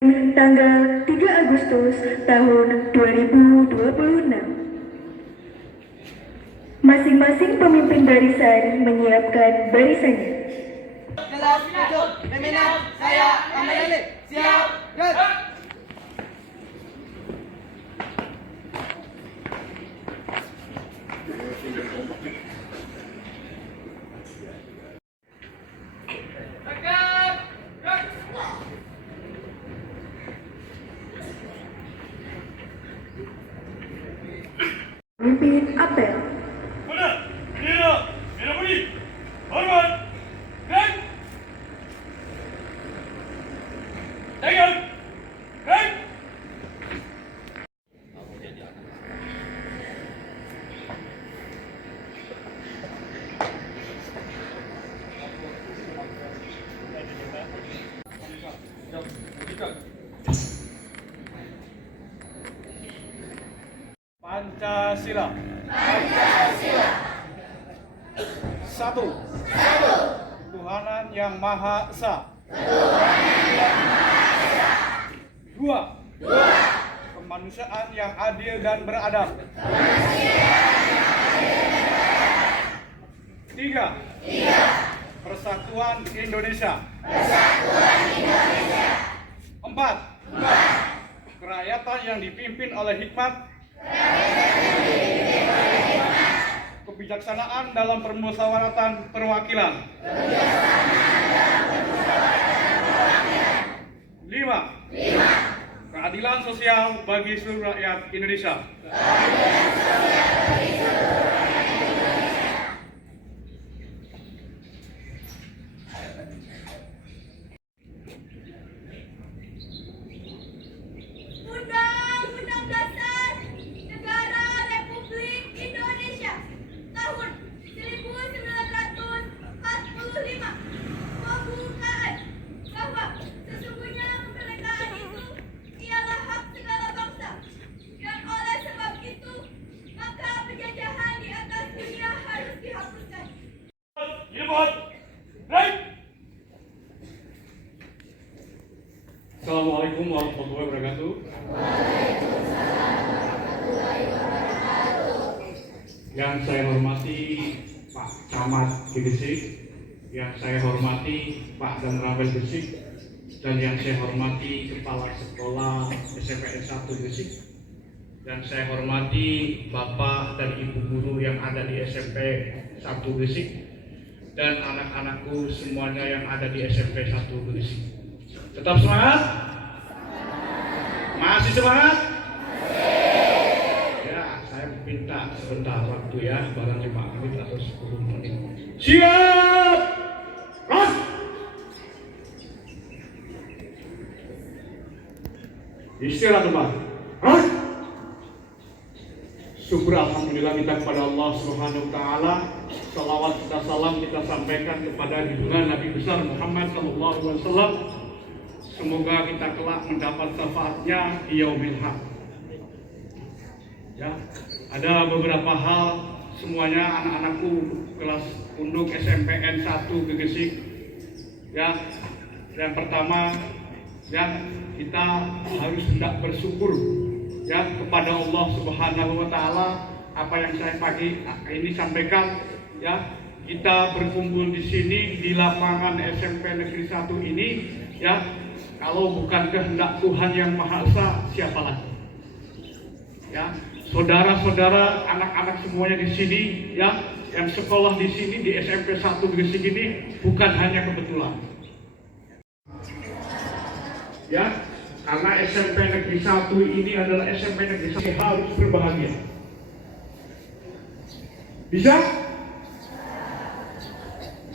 tanggal 3 Agustus tahun 2026. Masing-masing pemimpin barisan menyiapkan barisannya. Kelas duduk, pimpinan saya Ahmad Ali. Siap, gerak. Pemimpin apel. Benar, tidak, tidak budi, hormat, dan tangan, dan Pancasila. Satu. Ketuhanan yang Maha Esa. Dua. Kemanusiaan yang adil dan beradab. Tiga. Persatuan Indonesia. Empat. Kerakyatan yang dipimpin oleh hikmat. Kebijaksanaan dalam permusyawaratan perwakilan. 5. Keadilan sosial bagi seluruh rakyat Indonesia. Undang-Undang Dasar Negara Republik Indonesia tahun 1945 membukaan bahwa sesungguhnya kemerdekaan itu ialah hak segala bangsa, dan oleh sebab itu maka penjajahan di atas dunia harus dihapuskan. Assalamualaikum warahmatullahi wabarakatuh. Yang saya hormati Pak Camat Gresik, yang saya hormati Pak dan Rabel Gresik, dan yang saya hormati Kepala Sekolah SMPN 1 Gresik, dan saya hormati Bapak dan Ibu guru yang ada di SMP 1 Gresik, dan anak-anakku semuanya yang ada di SMP 1 Gresik. Tetap semangat? Masih semangat? Ya, saya minta sebentar waktu ya, barang 5 menit atau 10 menit. Siap! Ras! Istirahat tempat. Ras! Syukur alhamdulillah kita kepada Allah Subhanahu wa taala. Salawat serta salam kita sampaikan kepada junjungan Nabi besar Muhammad sallallahu alaihi wasallam. Semoga kita kelak mendapat syafaatnya di yaumil haq. Ya, ada beberapa hal semuanya anak-anakku kelas unduk SMPN 1 Gresik. Ya, yang pertama ya kita harus hendak bersyukur ya kepada Allah Subhanahu wa taala. Apa yang saya pagi ini sampaikan ya, kita berkumpul di sini di lapangan SMP Negeri 1 ini ya, kalau bukan kehendak Tuhan yang Maha Esa, siapa lagi? Ya, saudara-saudara, anak-anak semuanya di sini, ya, yang sekolah di sini di SMP 1 Gresik ini bukan hanya kebetulan. Ya, karena SMP Negeri 1 ini adalah SMP Negeri 1 harus berbahagia. Bisa?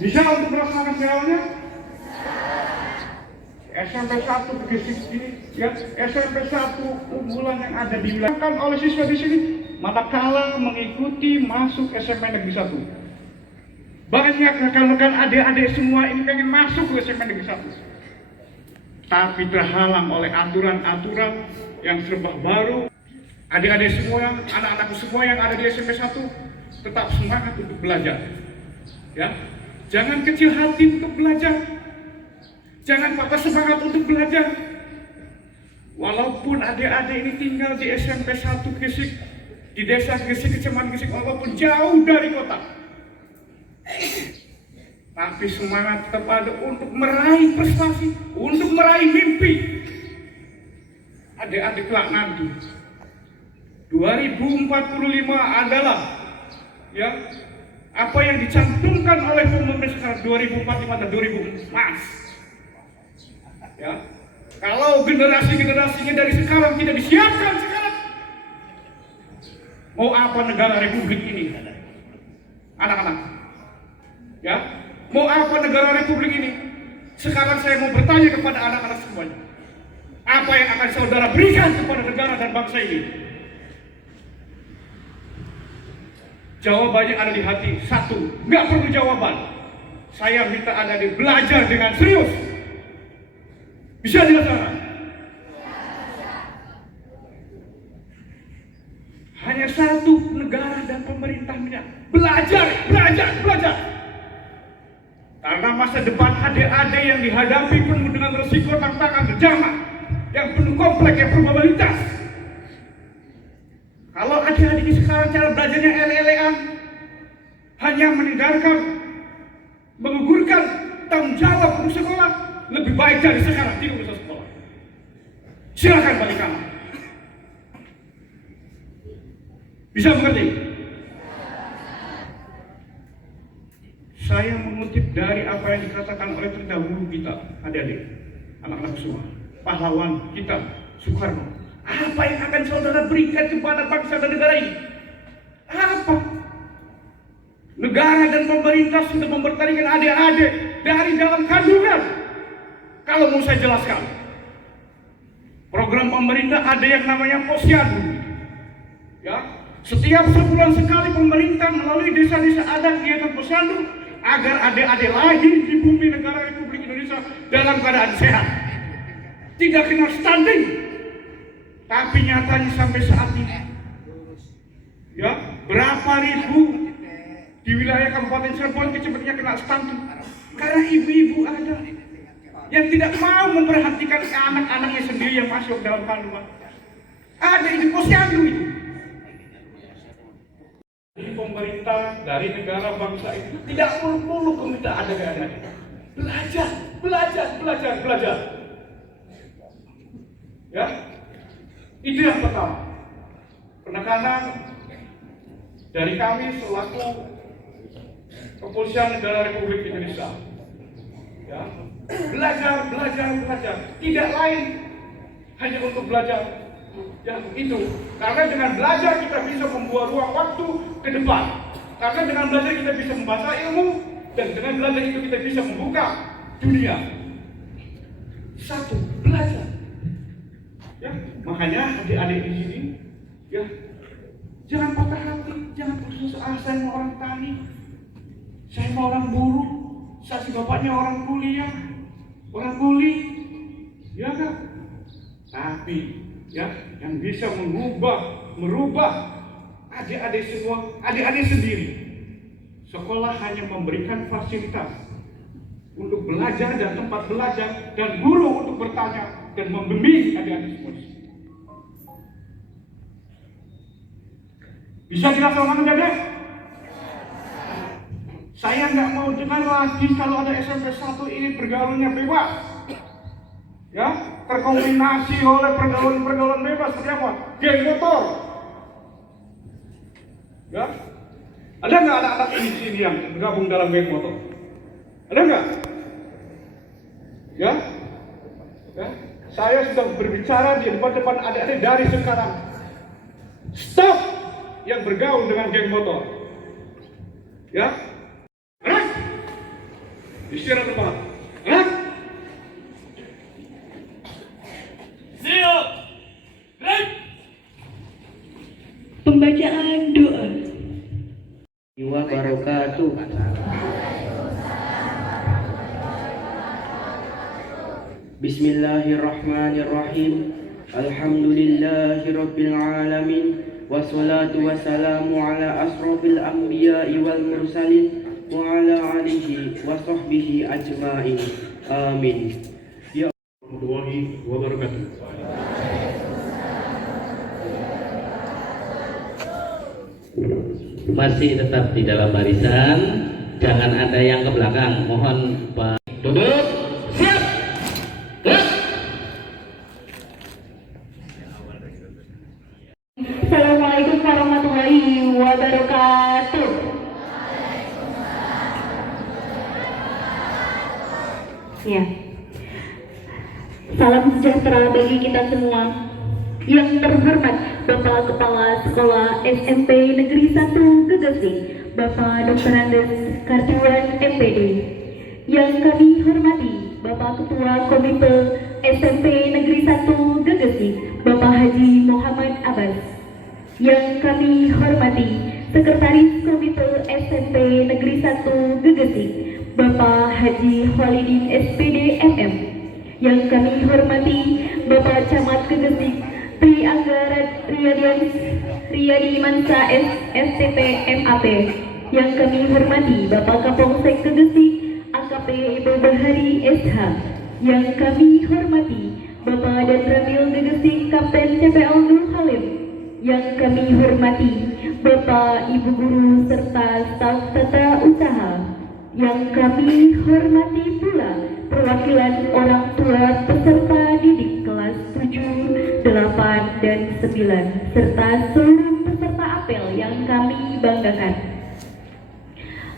Bisa untuk melaksanakan segalanya? SMP 1 Gresik ini ya, SMP 1 unggulan yang ada di wilayah oleh siswa di sini manakala mengikuti masuk SMP Negeri 1. Banyak rekan-rekan adik-adik semua ini pengen masuk ke SMP Negeri 1. Tapi terhalang oleh aturan-aturan yang serba baru. Adik-adik semua, anak-anakku semua yang ada di SMP 1 tetap semangat untuk belajar. Ya. Jangan kecil hati untuk belajar. Jangan patah semangat untuk belajar. Walaupun adik-adik ini tinggal di SMP 1 Gresik, di desa Gresik, kecamatan Gresik, walaupun jauh dari kota, tapi semangat tetap ada untuk meraih prestasi, untuk meraih mimpi. Adik-adik kelak nanti 2045 adalah ya apa yang dicantumkan oleh pemerintah sekarang 2045 dan 2000 mas. Ya, kalau generasi-generasinya dari sekarang tidak disiapkan sekarang, mau apa negara republik ini, anak-anak? Ya, mau apa negara republik ini? Sekarang saya mau bertanya kepada anak-anak semuanya, apa yang akan saudara berikan kepada negara dan bangsa ini? Jawabannya ada di hati. Satu, nggak perlu jawaban. Saya minta adik-adik belajar dengan serius. Bisa dilaksanakan? Hanya satu negara dan pemerintahnya. Belajar, belajar, belajar. Karena masa depan adik-adik yang dihadapi penuh dengan resiko tantangan berjamaah, yang penuh kompleks, yang probabilitas. Kalau adik-adik sekarang cara belajarnya ele-elean, hanya meninggalkan, menggugurkan tanggung jawab untuk sekolah, lebih baik dari sekarang tidak usah sekolah. Silakan balik kamar. Bisa mengerti? Saya mengutip dari apa yang dikatakan oleh terdahulu kita, adik-adik, anak-anak semua, pahlawan kita, Soekarno. Apa yang akan saudara berikan kepada bangsa dan negara ini? Apa? Negara dan pemerintah sudah mempertandingkan adik-adik dari dalam kandungan. Kalau mau saya jelaskan, program pemerintah ada yang namanya Posyandu. Ya, setiap sebulan sekali pemerintah melalui desa-desa adat kegiatan Posyandu agar adik-adik lahir di bumi negara Republik Indonesia dalam keadaan sehat, tidak kena stunting. Tapi nyatanya sampai saat ini, ya, berapa ribu di wilayah Kabupaten Cirebon kecamatannya kena stunting karena ibu-ibu ada yang tidak mau memperhatikan anak-anaknya sendiri yang masuk dalam kandungan. Ada ini Posyandu itu. Dari pemerintah, dari negara bangsa itu tidak muluk-muluk meminta adik-adik. Belajar, belajar, belajar, belajar. Ya. Itu yang pertama, penekanan dari kami selaku Kepolisian Negara Republik Indonesia. Ya, belajar, belajar, belajar. Tidak lain hanya untuk belajar. Ya, itu. Karena dengan belajar kita bisa membuat ruang waktu ke depan. Karena dengan belajar kita bisa membaca ilmu, dan dengan belajar itu kita bisa membuka dunia. Satu, belajar. Ya, makanya adik-adik di sini, ya, jangan patah hati, jangan putus asa. Saya mau orang tani, saya mau orang buruh, saya si bapaknya orang kuliah, orang kuli, ya kan? Tapi, ya, yang bisa merubah adik-adik semua, adik-adik sendiri. Sekolah hanya memberikan fasilitas untuk belajar dan tempat belajar, dan guru untuk bertanya dan membimbing adik-adik semua. Bisa dilaksanakan, adik? Saya nggak mau dengar lagi kalau ada SMP 1 ini pergaulannya bebas, ya, terkombinasi oleh pergaulan bebas seperti apa? Geng motor, ya. Ada nggak anak-anak ini di sini yang bergabung dalam geng motor? Ada nggak? Ya, ya. Saya sudah berbicara di depan adik-adik dari sekarang. Stop yang bergaul dengan geng motor. Ya. Gerak. Istirahat tempat. Gerak. Siap. Gerak. Pembacaan doa. Wabarakatuh. Bismillahirrahmanirrahim. Alhamdulillahirabbil alamin. Wassalatu wassalamu ala asrofil anbiya'i wal mursalin wa ala alihi wa sahbihi ajma'in. Amin. Ya warahmatullahi wabarakatuh. masih tetap di dalam barisan, jangan ada yang ke belakang. Mohon Pak duduk, siap, gerak. Assalamualaikum warahmatullahi wabarakatuh. Ya. Salam sejahtera bagi kita semua. Yang terhormat Bapak Kepala Sekolah SMP Negeri 1 Gegesik, Bapak Dr. Andes Kartiwan MPD. Yang kami hormati Bapak Ketua Komite SMP Negeri 1 Gegesik, Bapak Haji Muhammad Abbas. Yang kami hormati Sekretaris Komite SMP Negeri 1 Gegesik, Bapak Haji Khalidin SPD MM. Yang kami hormati Bapak Camat Gegesik Tri Anggarat Riyadi Mansa STP MAP. Yang kami hormati Bapak Kapolsek Gegesik AKP Ibu Bahari SH. Yang kami hormati Bapak Danramil Gegesik Kapten CPL Nur Halim. Yang kami hormati Bapak Ibu Guru serta staf tata usaha. Yang kami hormati pula perwakilan orang tua peserta didik kelas 7, 8, dan 9 serta seluruh peserta apel yang kami banggakan.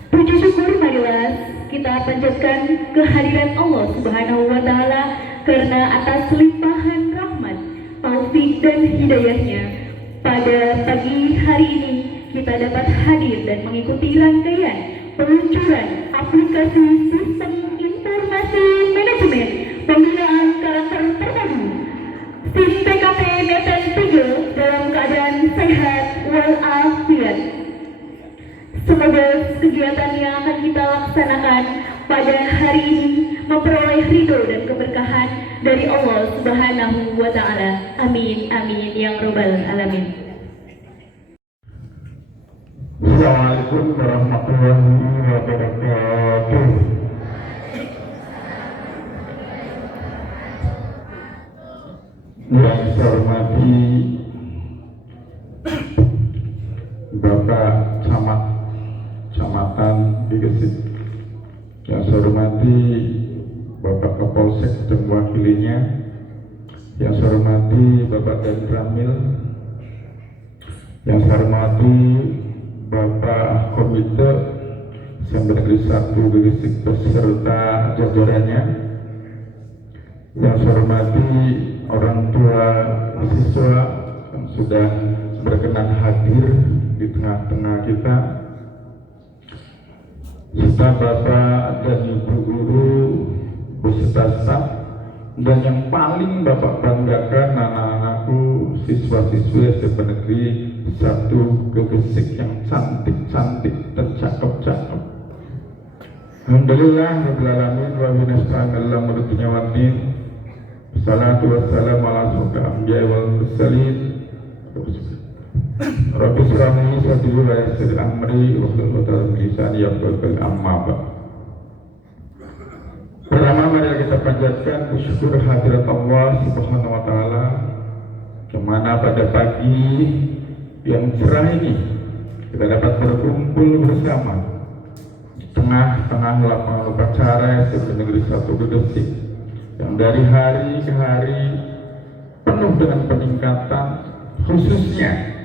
Puji syukur marilah kita panjatkan kehadiran Allah Subhanahu wa Ta'ala karena atas limpahan rahmat, taufik dan hidayahnya pada pagi hari ini kita dapat hadir dan mengikuti rangkaian peluncuran aplikasi sistem informasi manajemen pembinaan karakter terpadu SIM PKP Meten 3 dalam keadaan sehat walafiat. Semoga kegiatan yang akan kita laksanakan pada hari ini memperoleh ridho dan keberkahan dari Allah Subhanahu wa Ta'ala. Amin amin ya rabbal alamin. Assalamualaikum warahmatullahi wabarakatuh. Yang saya hormati Bapak Camatan Gegesik, yang saya hormati Bapak Kapolsek dan wakilinya, yang saya hormati Bapak Danramil, yang saya hormati Bapak Komite SMP Negeri 1 Gegesik beserta jajarannya, yang saya hormati orang tua siswa yang sudah berkenan hadir di tengah-tengah kita, serta Bapak dan Ibu Guru beserta staf, dan yang paling Bapak banggakan anak-anakku siswa-siswi SMP Negeri 1 Gegesik yang cantik-cantik dan cakep-cakep. Alhamdulillah rabbil alamin wa binasta'inillah muridnya wadin. Salatu wassalamu ala asyrofil anbiya'i wal mursalin. Rabbi shrah li sadri wa yassir li amri wahlul 'uqdatam min lisani yafqahu qawli, amma ba'd. Pertama mari kita panjatkan syukur hadirat Allah Subhanahu wa Ta'ala, kemana pada pagi yang cerah ini kita dapat berkumpul bersama di tengah-tengah lapangan upacara SMP Negeri 1 Gegesik yang dari hari ke hari penuh dengan peningkatan, khususnya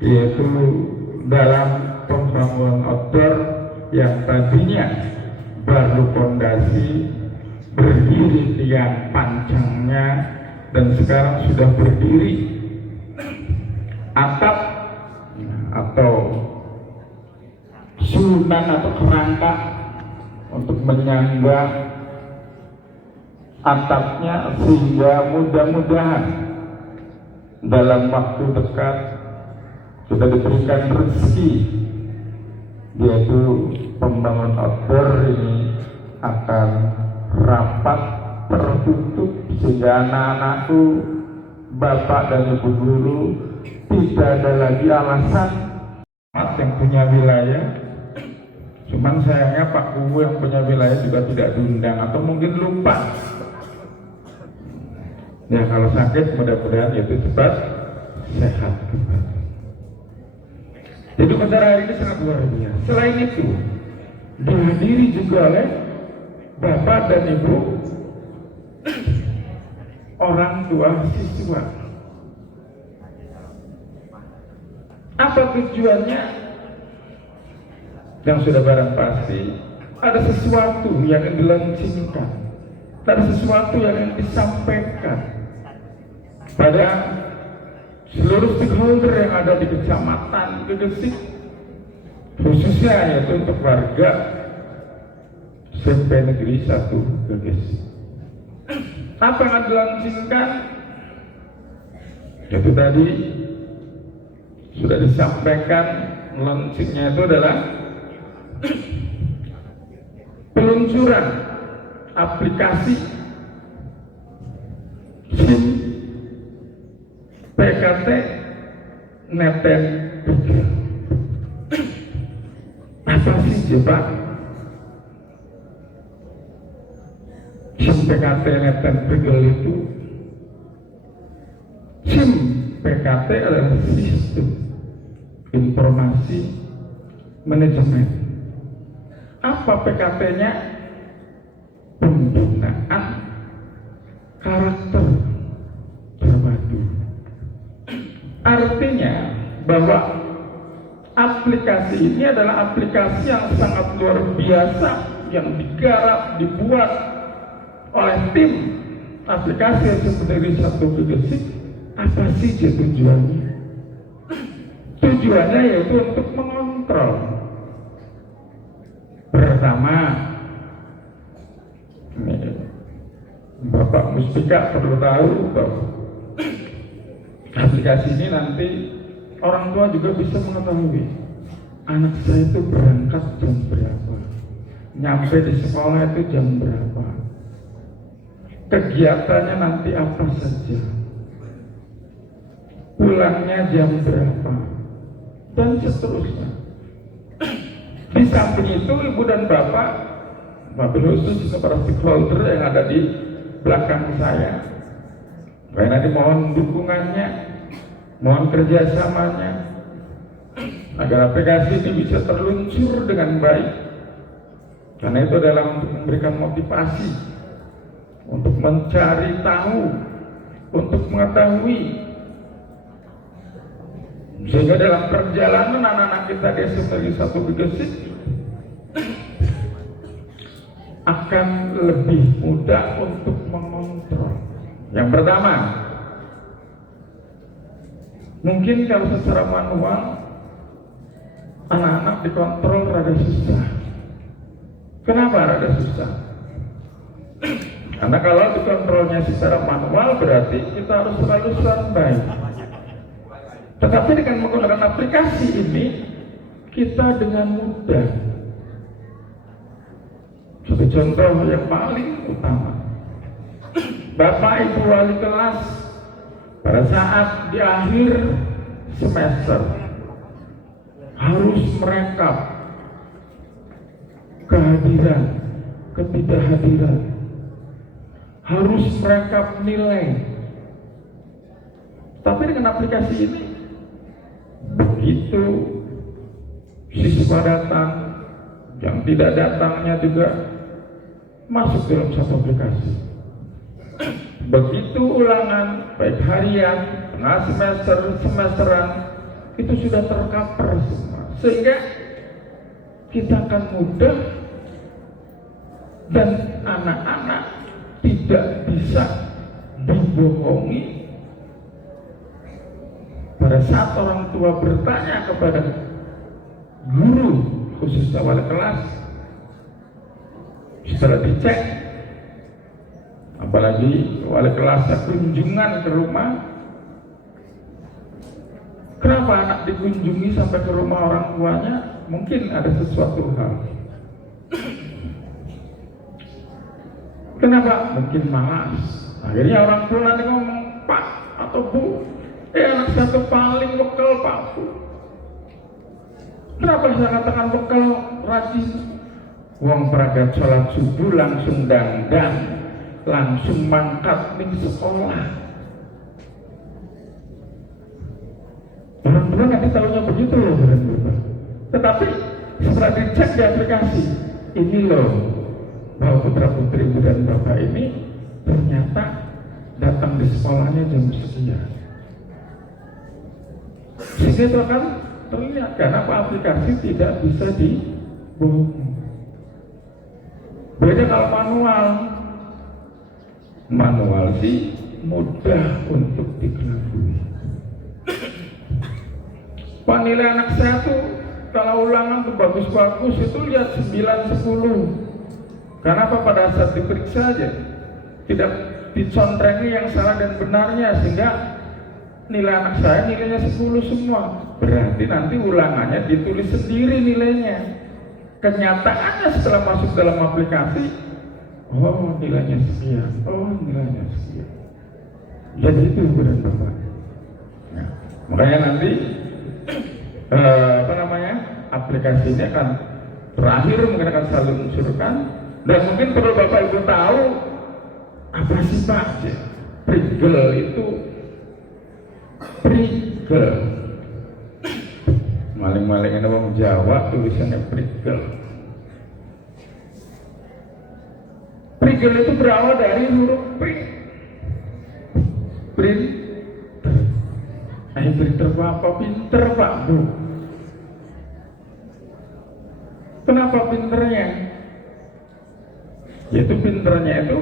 yaitu dalam pembangunan outdoor yang tadinya baru fondasi berdiri tiang pancangnya dan sekarang sudah berdiri atap atau sunan atau kerangka untuk menyangga atapnya, sehingga mudah-mudahan dalam waktu dekat kita diberikan rezeki, yaitu pembangunan outdoor ini akan rapat tertutup sehingga anak-anakku, bapak dan ibu guru tidak ada lagi alasan yang punya wilayah. Cuman sayangnya Pak Kuwu yang punya wilayah juga tidak diundang atau mungkin lupa. Ya kalau sakit mudah-mudahan itu cepat sehat. Jadi acara hari ini sangat luar biasa. Selain itu, dihadiri juga oleh Bapak dan Ibu orang tua siswa. Apa tujuannya? Yang sudah barang pasti, ada sesuatu yang dilaunchingkan, ada sesuatu yang disampaikan pada seluruh stakeholder yang ada di Kecamatan Gegesik, khususnya yaitu untuk warga SMP Negeri 1 Gegesik. Apa yang dilaunchingkan? Itu tadi sudah disampaikan, launchingnya itu adalah peluncuran aplikasi SIM PKT Neten Begal. Apa sih Pak? SIM PKT Neten Begal itu, SIM PKT adalah sistem informasi manajemen. Apa PKT-nya? Penggunaan karakter terpadu. Artinya bahwa aplikasi ini adalah aplikasi yang sangat luar biasa yang digarap, dibuat oleh tim aplikasi yang seperti satu Gegesik. Apa sih tujuannya? Tujuannya yaitu untuk mengontrol. Pertama, Bapak Muspika perlu tahu bahwa aplikasi ini nanti orang tua juga bisa mengetahui anak saya itu berangkat jam berapa, nyampe di sekolah itu jam berapa, kegiatannya nanti apa saja, pulangnya jam berapa, dan seterusnya. Di samping itu ibu dan bapak, wabil khusus para stakeholder yang ada di belakang saya, nanti mohon dukungannya, mohon kerjasamanya agar aplikasi ini bisa terluncur dengan baik. Karena itu adalah untuk memberikan motivasi, untuk mencari tahu, untuk mengetahui, sehingga dalam perjalanan anak-anak kita di SMP 1 Gegesik akan lebih mudah untuk mengontrol. Yang pertama, mungkin kalau secara manual anak-anak dikontrol rada susah. Kenapa rada susah? Karena kalau dikontrolnya secara manual berarti kita harus selalu standby. Tetapi dengan menggunakan aplikasi ini, kita dengan mudah. Satu contoh yang paling utama, Bapak Ibu wali kelas pada saat di akhir semester harus merekap kehadiran, ketidakhadiran, harus merekap nilai. Tapi dengan aplikasi ini, begitu siswa datang, yang tidak datangnya juga masuk dalam satu aplikasi. Begitu ulangan, baik harian, tengah semester, semesteran, itu sudah tercover semua. Sehingga kita akan mudah dan anak-anak tidak bisa dibohongi pada saat orang tua bertanya kepada guru, khususnya wali kelas, setelah dicek, apalagi wali kelasnya kunjungan ke rumah, kenapa anak dikunjungi sampai ke rumah orang tuanya? Mungkin ada sesuatu hal. Kenapa? Mungkin malas. Akhirnya orang tua nanti ngomong, Pak atau Bu, anak satu paling bekal Pak Bu. Kenapa saya katakan bekal rajin? Wong peragat sholat subuh langsung dandan, langsung mangkat di sekolah. Orang tua nanti tahunya begitu loh, Tetapi setelah dicek di aplikasi, ini loh bahwa putra putri ibu dan bapak ini ternyata datang di sekolahnya jam sekian. Sehingga itu akan terlihat karena aplikasi tidak bisa dibohongi. Beda kalau manual sih mudah untuk dikelabui. Pak, nilai anak saya tuh kalau ulangan tuh bagus-bagus itu lihat 9-10. Karena apa? Pada saat diperiksa aja tidak dicontrengi yang salah dan benarnya, sehingga nilai anak saya nilainya 10 semua. Berarti nanti ulangannya ditulis sendiri nilainya. Kenyataannya setelah masuk dalam aplikasi, oh nilainya sekian, oh nilainya sekian. Jadi itu dan bapak. Nah, makanya nanti aplikasi ini akan terakhir mungkin akan selalu unsurkan, dan mungkin perlu bapak ibu tahu apa sih Pak Prigel itu. Prigel maling-maling ini orang Jawa tulisannya Prigel. Prigel itu berawal dari huruf printer. Printer apa? Pinter Pak Bu. Kenapa pinternya? Yaitu pinternya itu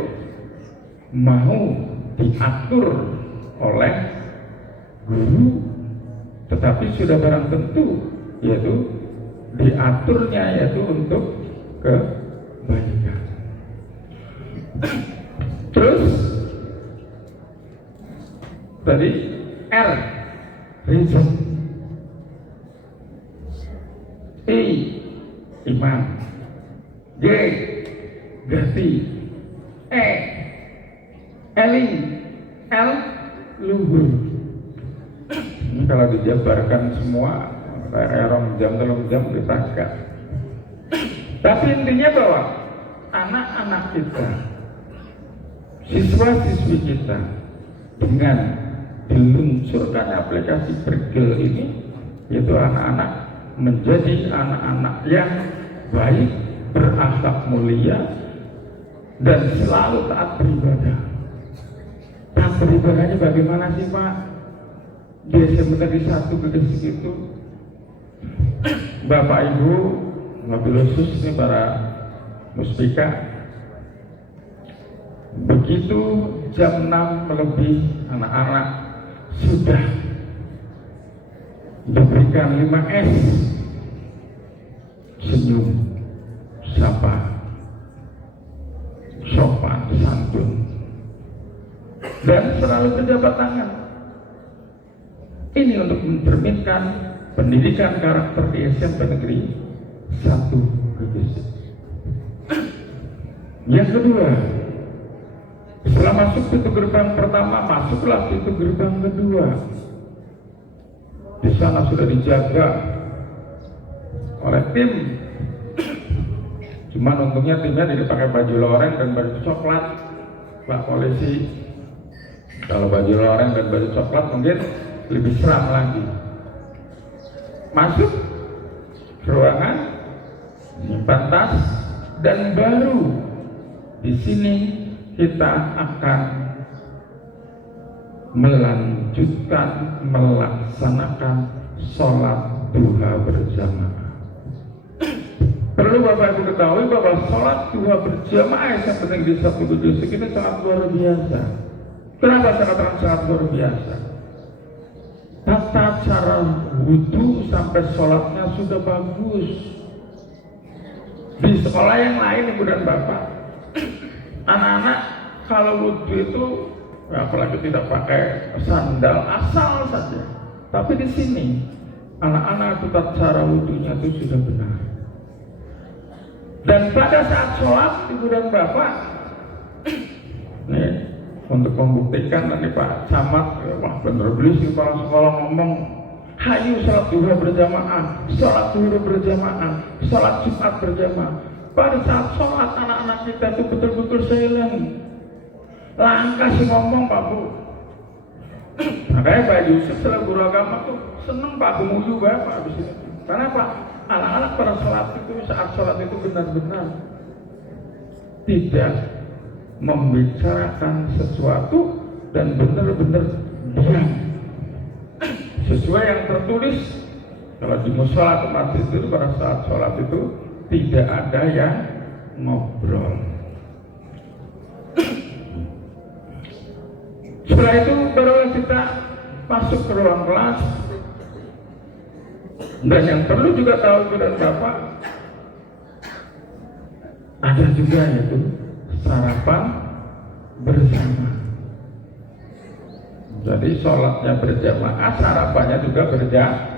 mau diatur oleh guru, tetapi sudah barang tentu, yaitu diaturnya yaitu untuk kebaikan. Terus tadi R, reason, I, iman, G, gerti, E, eling, L, luhur. Ini kalau dijabarkan semua erong jam ditangkap. Tapi intinya bahwa anak-anak kita, siswa-siswi kita, dengan diluncurkan aplikasi Prigel ini, yaitu anak-anak menjadi anak-anak yang baik, berakhlak mulia, dan selalu taat beribadah. Taat beribadahnya bagaimana sih Pak? Di SMP Negeri 1 Gegesik itu, Bapak Ibu, mobil khusus ini para muspika, begitu jam 6 lebih anak-anak sudah diberikan 5S, senyum, sapa, sopan, santun, dan selalu berjabat tangan. Ini untuk mencerminkan pendidikan karakter di SMP Negeri 1 Gegesik. Yang kedua, setelah masuk pintu gerbang pertama, masuklah pintu gerbang kedua. Di sana sudah dijaga oleh tim. Cuman untungnya timnya tidak pakai baju loreng dan baju coklat, Pak Polisi. Kalau baju loreng dan baju coklat mungkin lebih seram lagi. Masuk ke ruangan, menyimpan tas, dan baru di sini kita akan melaksanakan sholat duha berjamaah. Perlu Bapak Ibu ketahui bahwa sholat duha berjamaah yang penting di satu Gegesik ini sangat luar biasa. Kenapa sangat luar biasa? Tata cara wudhu sampai sholatnya sudah bagus. Di sekolah yang lain Ibu dan Bapak, anak-anak kalau wudhu itu apalagi tidak pakai sandal, asal saja. Tapi di sini anak-anak itu tata cara wudhunya itu sudah benar. Dan pada saat sholat Ibu dan Bapak, nih untuk membuktikan nanti Pak Camat, wah bener belis kepala sekolah ngomong, hayu sholat duha berjamaah, sholat duhur berjamaah, sholat Jumat berjamaah. Pada saat sholat anak-anak kita itu betul-betul silent. Langkah sih ngomong Pak Bu. Makanya Pak Yusuf selaku guru agama tuh seneng Pak Bu muju Bapak habis itu. Karena Pak anak-anak pada saat sholat itu benar-benar tidak membicarakan sesuatu dan benar-benar diam sesuai yang tertulis. Kalau di musola tempat itu pada saat sholat itu tidak ada yang ngobrol. Setelah itu barulah kita masuk ke ruang kelas. Dan yang perlu juga tahu Ibu dan Bapak, ada juga yaitu sarapan bersama. Jadi sholatnya berjamaah, sarapannya juga berjamaah.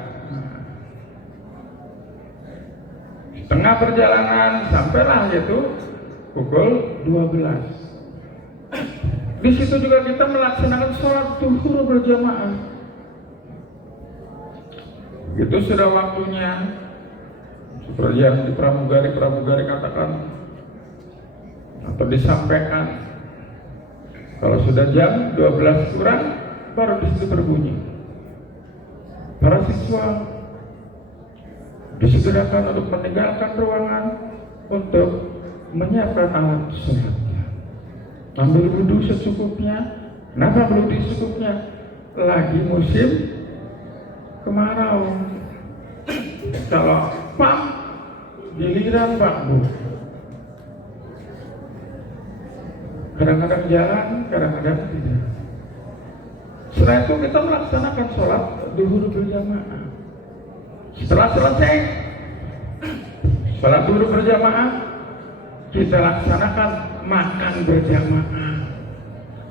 Tengah perjalanan sampailah yaitu pukul 12. Di situ juga kita melaksanakan sholat zuhur berjamaah. Itu sudah waktunya, seperti yang di pramugari katakan atau disampaikan. Kalau sudah jam 12 kurang, baru di situ berbunyi. Para siswa disegerakan untuk meninggalkan ruangan untuk menyiapkan alat sholatnya. Ambil wudhu secukupnya. Kenapa wudhu secukupnya? Lagi musim kemarau. Kalau pam giliran Pak Bu. Kadang-kadang jalan, kadang-kadang tidak. Setelah itu kita melaksanakan sholat zuhur berjamaah. Setelah selesai sholat zuhur berjamaah, kita laksanakan makan berjamaah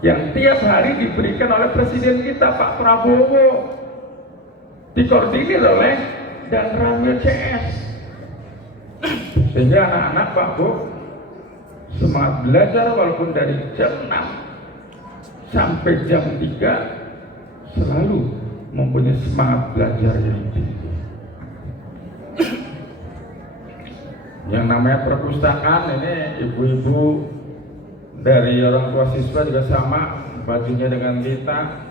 yang tiap hari diberikan oleh Presiden kita Pak Prabowo, dikoordinir oleh dan Ramil CS, sehingga anak-anak Pak Bu semangat belajar walaupun dari jam 6 sampai jam 3 selalu mempunyai semangat belajar yang tinggi. Yang namanya perpustakaan ini ibu-ibu dari orang tua siswa juga sama bajunya dengan kita.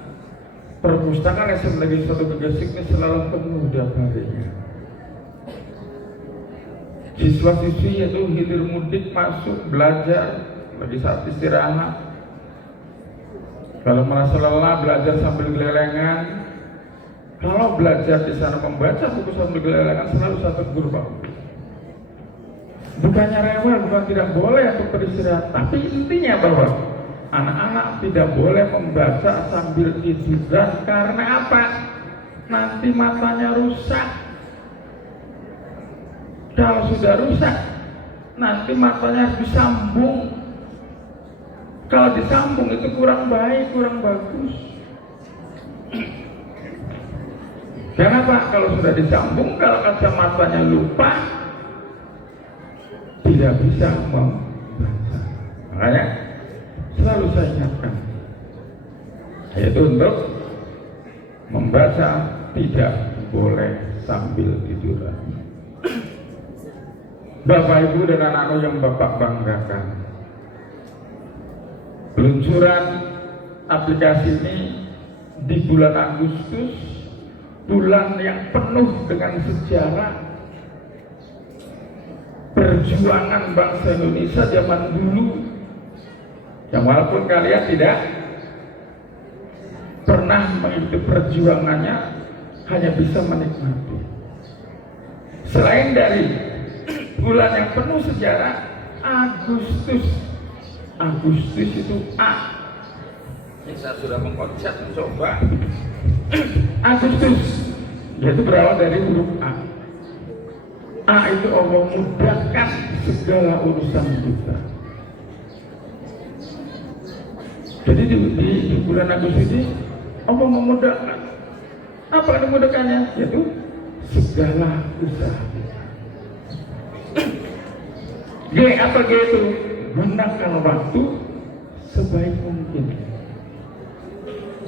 Perpustakaan SM Negeri 1 Gegesik ini selalu penuh tiap harinya. Siswa-siswi itu hilir mudik masuk belajar lagi saat istirahat. Kalau merasa lelah belajar sambil gelelengan. Kalau belajar di sana membaca buku sambil gelelengan selalu satu guru Pak. Bukannya rewel, bukan tidak boleh untuk beristirahat, tapi intinya bahwa anak-anak tidak boleh membaca sambil tiduran. Karena apa? Nanti matanya rusak. Kalau sudah rusak, nanti matanya harus disambung. Kalau disambung itu kurang baik, kurang bagus. Kenapa? Kalau sudah disambung, kalau kacamatanya lupa, tidak bisa membaca. Makanya selalu saya ingatkan, yaitu untuk membaca tidak boleh sambil tiduran. Bapak Ibu dan anak-anak yang Bapak banggakan, peluncuran aplikasi ini di bulan Agustus, bulan yang penuh dengan sejarah perjuangan bangsa Indonesia zaman dulu, yang walaupun kalian tidak pernah mengikuti perjuangannya, hanya bisa menikmati. Selain dari bulan yang penuh sejarah, Agustus itu A. Ini saya sudah mengkonsep mencoba. Agustus, yaitu berawal dari huruf A. A itu Allah mudahkan segala urusan kita. Jadi di bulan Agustus ini Allah memudahkan. Apa yang memudahkannya? Yaitu segala usaha. G apa G itu? Gunakan waktu sebaik mungkin.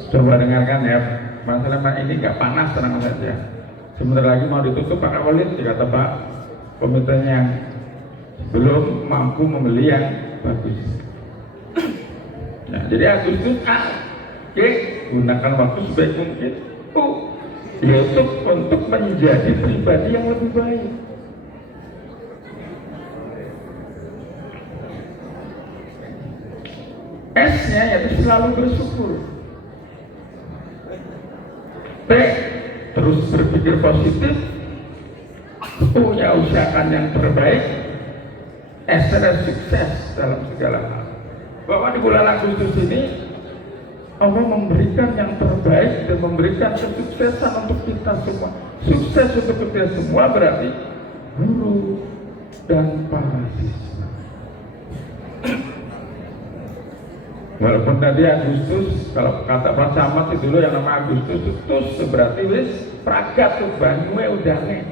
Coba dengarkan ya, masalah ini nggak panas, tenang saja. Sebentar lagi mau ditutup Pak Kawalid, kata Pak komitenya belum mampu membeli yang bagus. Nah, jadi Agustus A, G, gunakan waktu sebaik mungkin. U, yaitu untuk menjadi pribadi yang lebih baik. S-nya yaitu selalu bersyukur. T, terus berpikir positif. U-nya usahakan yang terbaik. S-nya sukses dalam segala hal. Bahwa di bulan Agustus ini Allah memberikan yang terbaik dan memberikan kesuksesan untuk kita semua. Sukses untuk kita semua berarti guru dan para siswa. Walaupun tadi Agustus, kalau kata Pak Camat itu dulu yang nama Agustus itu berarti wis pragat tuh banyuwe udane.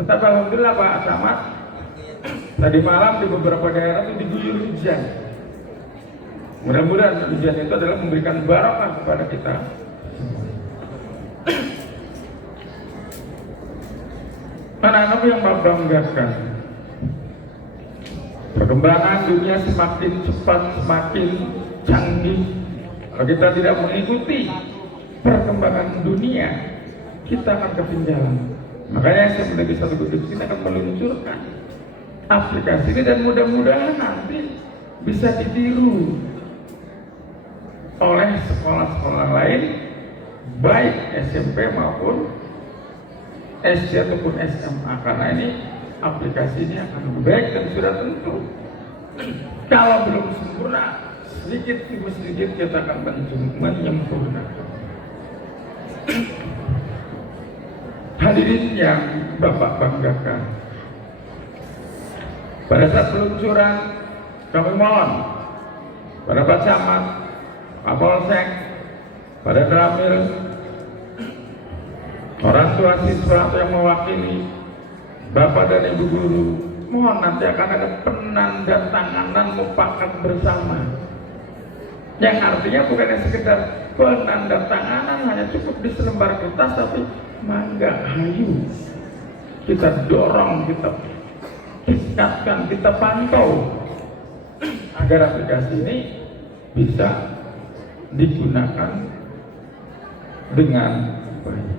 Tetapi alhamdulillah Pak Camat, tadi malam di beberapa daerah itu diguyur hujan. Mudah-mudahan hujan itu adalah memberikan barokah kepada kita. Anak-anak yang membanggakan, perkembangan dunia semakin cepat, semakin canggih. Kalau kita tidak mengikuti perkembangan dunia, kita akan ketinggalan. Makanya sebenarnya satu kudus kita akan meluncurkan aplikasi ini dan mudah-mudahan nanti bisa ditiru oleh sekolah-sekolah lain, baik SMP maupun SD ataupun SMA, karena ini aplikasi ini akan lebih baik dan sudah tentu kalau belum sempurna, sedikit demi sedikit kita akan menyempurnakan. Hadirin yang Bapak banggakan, pada saat peluncuran kami mohon pada Pak Camat, Pak Polsek, pada Ramil, orang tua siswa atau yang mewakili Bapak dan Ibu guru, mohon nanti akan ada penandatanganan mufakat bersama. Yang artinya bukan sekedar penandatanganan hanya cukup di selembar kertas, tapi mangga hayu kita dorong, kita tingkatkan, kita pantau agar aplikasi ini bisa digunakan dengan baik.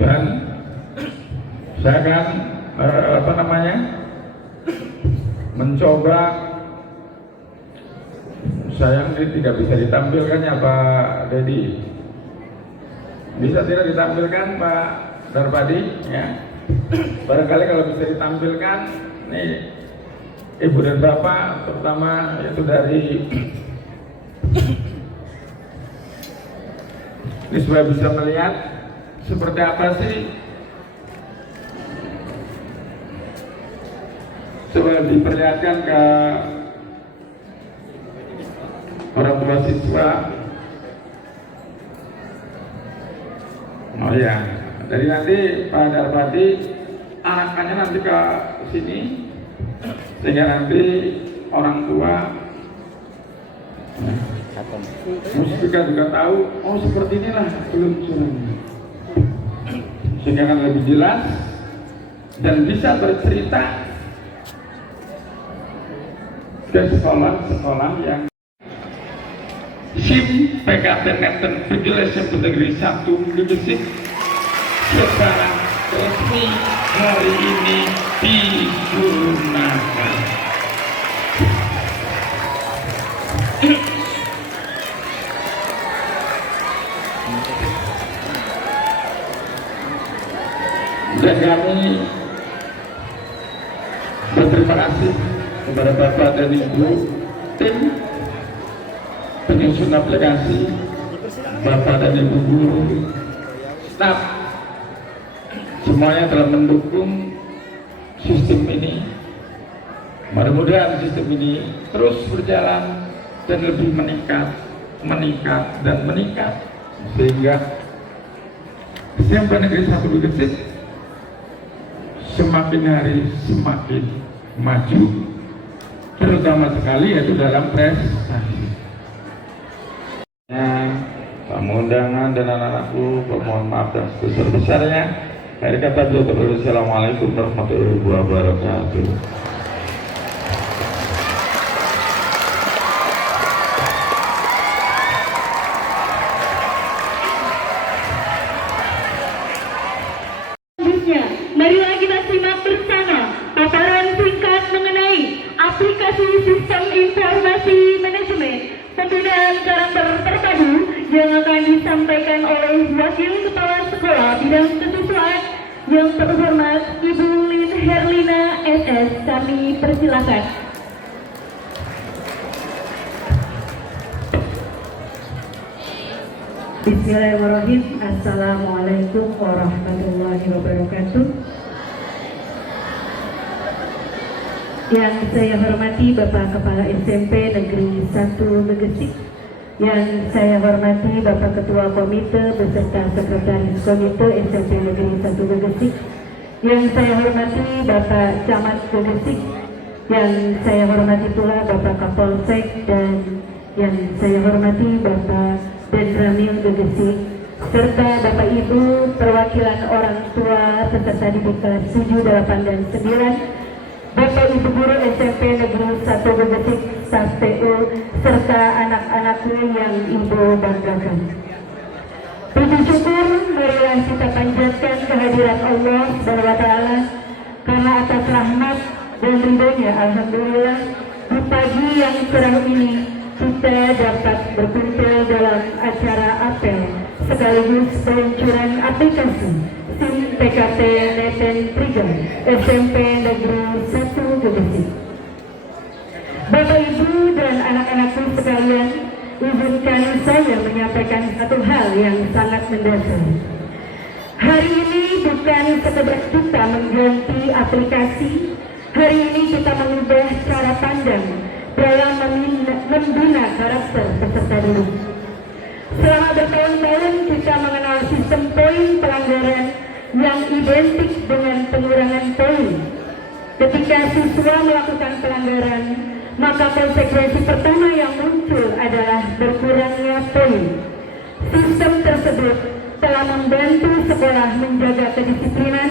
Dan saya akan mencoba, sayang ini tidak bisa ditampilkan ya Pak Dedi. Bisa tidak ditampilkan Pak Darpadi ya? Barangkali kalau bisa ditampilkan nih Ibu dan Bapak, terutama yaitu dari ini supaya bisa melihat seperti apa sih coba diperlihatkan ke orang tua siswa. Oh ya, jadi nanti Pak Darpati arahkannya nanti ke sini sehingga nanti orang tua musika juga tahu, oh seperti inilah peluncurannya, sehingga akan lebih jelas dan bisa bercerita ke sekolah-sekolah yang SIM PKT Neten Penjelasan Negeri 1 Gegesik secara resmi hari ini digunakan. Dan kami berterima kasih kepada Bapak dan Ibu tim penyusun aplikasi, Bapak dan Ibu guru, staf, semuanya telah mendukung sistem ini. Mudah-mudahan sistem ini terus berjalan dan lebih meningkat sehingga SMP Negeri 1 Gegesik semakin hari semakin maju, terutama sekali yaitu dalam prestasi. Tamu undangan dan anak-anakku, mohon maaf dan sebesar-besarnya. Akhir kata beliau, Assalamualaikum warahmatullahi wabarakatuh. Selanjutnya, marilah kita simak bersama paparan singkat Presentasi manajemen pembinaan karakter terpadu yang akan disampaikan oleh Wakil Kepala Sekolah Bidang Kesiswaan yang terhormat Ibu Lin Herlina SS. Kami persilakan. Bismillahirrahmanirrahim. Assalamualaikum warahmatullahi wabarakatuh. Yang saya hormati Bapak Kepala SMP Negeri 1 Gegesik, yang saya hormati Bapak Ketua Komite beserta Sekretaris Komite SMP Negeri 1 Gegesik, yang saya hormati Bapak Camat Gegesik, yang saya hormati pula Bapak Kapolsek, dan yang saya hormati Bapak Denramil Gegesik, serta Bapak Ibu perwakilan orang tua peserta didik kelas 7, 8, dan 9, Bapak Ibu Guru SMP Negeri 1 Gegesik, staf TU, serta anak-anakku yang Ibu banggakan. Puji syukur marilah kita panjatkan kehadiran Allah Subhanahu wa Ta'ala, karena atas rahmat dan ridhonya alhamdulillah di pagi yang cerah ini kita dapat berkumpul dalam acara apel sekaligus peluncuran aplikasi SIM PKT Neten Trigo SMP Negeri 1 Gegesik. Bapak Ibu dan anak-anakku sekalian, izinkan saya menyampaikan satu hal yang sangat mendasar. Hari ini bukan sekedar kita mengganti aplikasi, hari ini kita mengubah cara pandang dalam membina karakter peserta didik. Selama bertahun-tahun kita mengenal sistem poin pelanggaran yang identik dengan pengurangan poin. Ketika siswa melakukan pelanggaran, maka konsekuensi pertama yang muncul adalah berkurangnya poin. Sistem tersebut telah membantu sekolah menjaga kedisiplinan,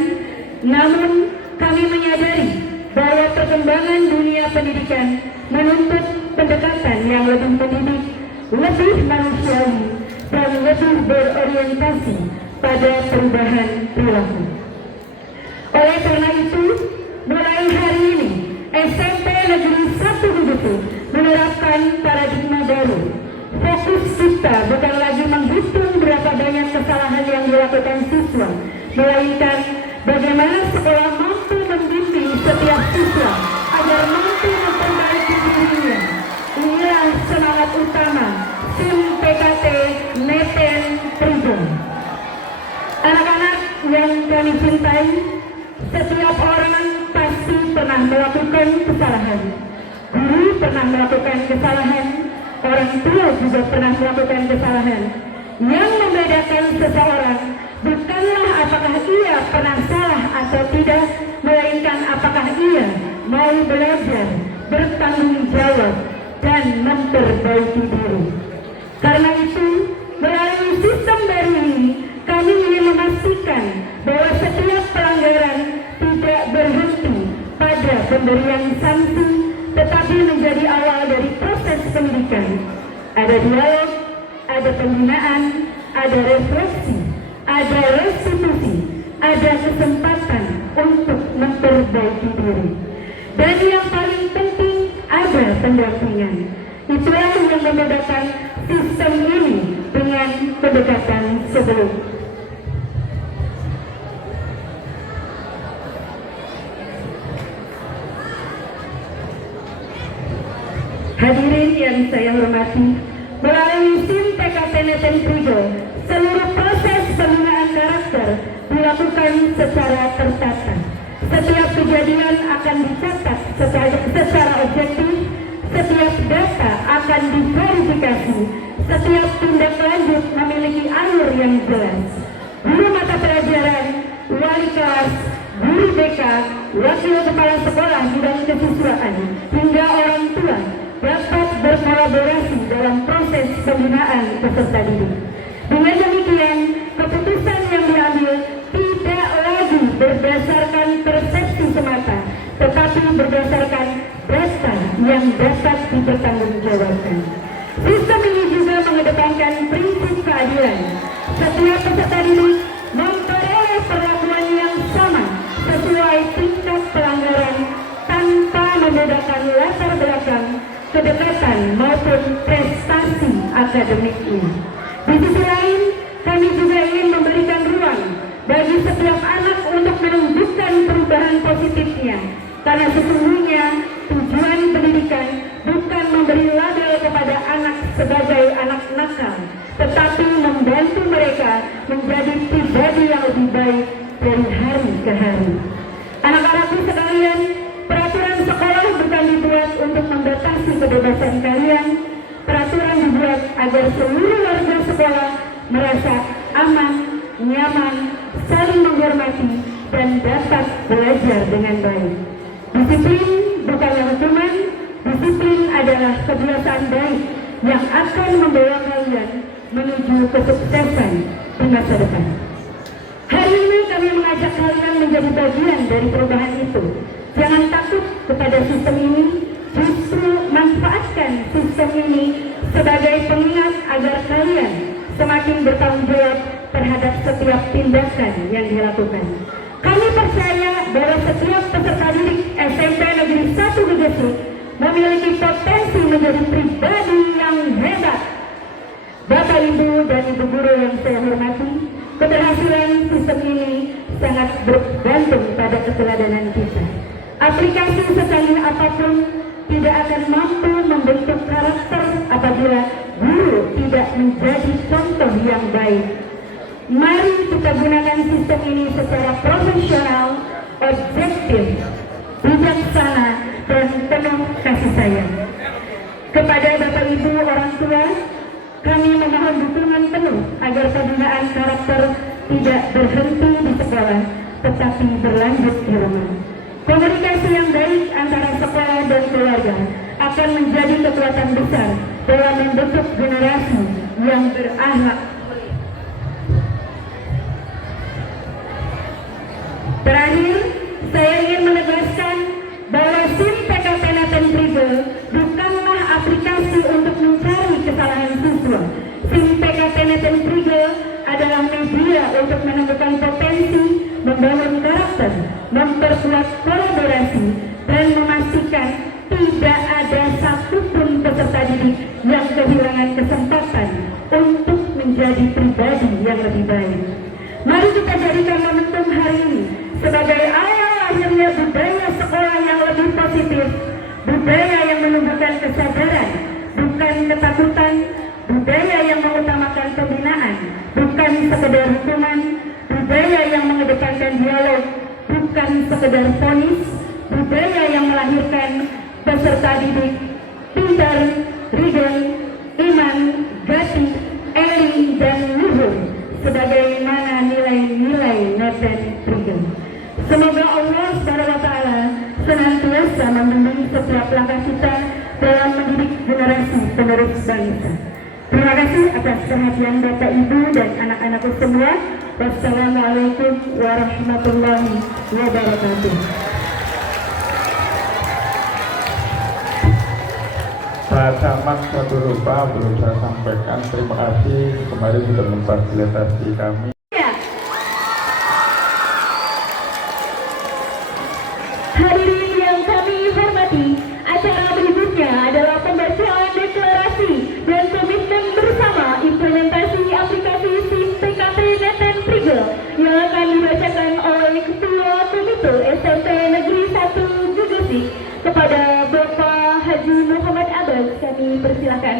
namun kami menyadari bahwa perkembangan dunia pendidikan menuntut pendekatan yang lebih mendidik, lebih manusiawi, dan lebih berorientasi pada perubahan perilaku. Oleh karena itu, mulai hari ini SMP Negeri 1 Gegesik menerapkan paradigma baru. Fokus kita bukan lagi menghitung berapa banyak kesalahan yang dilakukan siswa, melainkan bagaimana sekolah mampu membimbing setiap siswa agar mampu memperbaiki dirinya. Inilah semangat utama SIM PKT Neten Trigo. Anak-anak yang kami cintai, setiap orang pasti pernah melakukan kesalahan. Guru pernah melakukan kesalahan, orang tua juga pernah melakukan kesalahan. Yang membedakan seseorang bukanlah apakah ia pernah salah atau tidak, melainkan apakah ia mau belajar, bertanggung jawab, dan memperbaiki diri. Karena itu, melalui sistem baru ini, kami ingin memastikan bahwa setiap pelanggaran tidak berhenti pada pemberian sanksi, tetapi menjadi awal dari proses pendidikan. Ada dialog, ada pembinaan, ada refleksi, ada restitusi, ada kesempatan untuk memperbaiki diri. Dan yang paling penting, ada pendampingan. Itulah yang membedakan sistem ini dengan pendekatan sebelumnya. Hadirin yang saya hormati, melalui SIM PKT Neten Trigo, seluruh proses pembinaan karakter dilakukan secara tertata. Setiap kejadian akan dicatat secara objektif, setiap data akan diverifikasi, setiap tindak lanjut memiliki alur yang jelas. Guru mata pelajaran, wali kelas, guru BK, wakil kepala sekolah bidang kesiswaan, hingga orang tua dapat berkolaborasi dalam proses pembinaan peserta didik. Dengan demikian, keputusan yang diambil tidak lagi berdasarkan persepsi semata, tetapi berdasarkan data yang dapat dipertanggungjawabkan. Sistem ini juga mengedepankan prinsip keadilan. Setiap peserta didik memperoleh perlakuan yang sama sesuai tingkat pelanggaran tanpa membedakan latar belakang, kedekatan kegiatan maupun prestasi akademiknya. Di sisi lain, kami juga ingin memberikan ruang bagi setiap anak untuk menunjukkan perubahan positifnya, karena sesungguhnya tujuan pendidikan bukan memberi label kepada anak sebagai anak nakal, tetapi membantu mereka menjadi pribadi yang lebih baik dari hari ke hari. Anak-anakku sekalian, peraturan sekolah bukan dibuat untuk membatasi kebebasan kalian. Peraturan dibuat agar seluruh warga sekolah merasa aman, nyaman, saling menghormati, dan dapat belajar dengan baik. Disiplin bukanlah hukuman, disiplin adalah kebiasaan baik yang akan membawa kalian menuju kesuksesan di masa depan. Hari ini kami mengajak kalian menjadi bagian dari perubahan itu. Jangan takut kepada sistem ini, justru manfaatkan sistem ini sebagai pengingat agar kalian semakin bertanggung jawab terhadap setiap tindakan yang dilakukan. Kami percaya bahwa setiap peserta didik SMP Negeri 1 Gegesik memiliki potensi menjadi pribadi yang hebat. Bapak, Ibu, dan Ibu guru yang saya hormati, keberhasilan sistem ini sangat bergantung pada keteladanan kita. Aplikasi secanggih apapun tidak akan mampu membentuk karakter apabila guru tidak menjadi contoh yang baik. Mari kita gunakan sistem ini secara profesional, objektif, bijaksana, dan penuh kasih sayang. Kepada Bapak Ibu orang tua, kami memohon dukungan penuh agar pembinaan karakter tidak berhenti di sekolah, tetapi berlanjut di rumah. Komunikasi yang baik antara sekolah dan keluarga akan menjadi kekuatan besar dalam membentuk generasi yang berakhlak. Terakhir, saya ingin menegaskan bahwa SIM PKP-Neten Prigel bukanlah aplikasi untuk mencari kesalahan siswa. SIM PKP-Neten Prigel adalah media untuk menemukan potensi, membangun karakter, memperkuat kolaborasi, dan memastikan tidak ada satupun peserta didik yang kehilangan kesempatan untuk menjadi pribadi yang lebih baik. Mari kita jadikan momentum hari ini sebagai awal lahirnya budaya sekolah yang lebih positif, budaya yang menumbuhkan kesadaran, bukan ketakutan, budaya yang mengutamakan pembinaan, bukan sekedar hukuman, budaya yang mengedepankan dialog, bukan sekedar vonis, budaya yang melahirkan peserta didik pintar, ridho, iman, gati, eli, dan luhur sebagaimana nilai-nilai Neten Prigel. Semoga Allah SWT senantiasa membimbing setiap langkah kita dalam mendidik generasi penerus bangsa. Terima kasih atas perhatian Bapak, Ibu, dan anak-anakku semua. Wassalamualaikum warahmatullahi wabarakatuh. Pak Camat satu rupa belum saya sampaikan. Terima kasih kemarin sudah memfasilitasi kami. Hadirin yang kami hormati, acara berikutnya adalah pembacaan deklarasi dan komitmen bersama implementasi aplikasi SIM PKP Neten Prigel yang akan dibacakan oleh Ketua Komite SMP Negeri 1 Gegesik. Kepada Bapak Haji Muhammad Abbas, kami persilakan.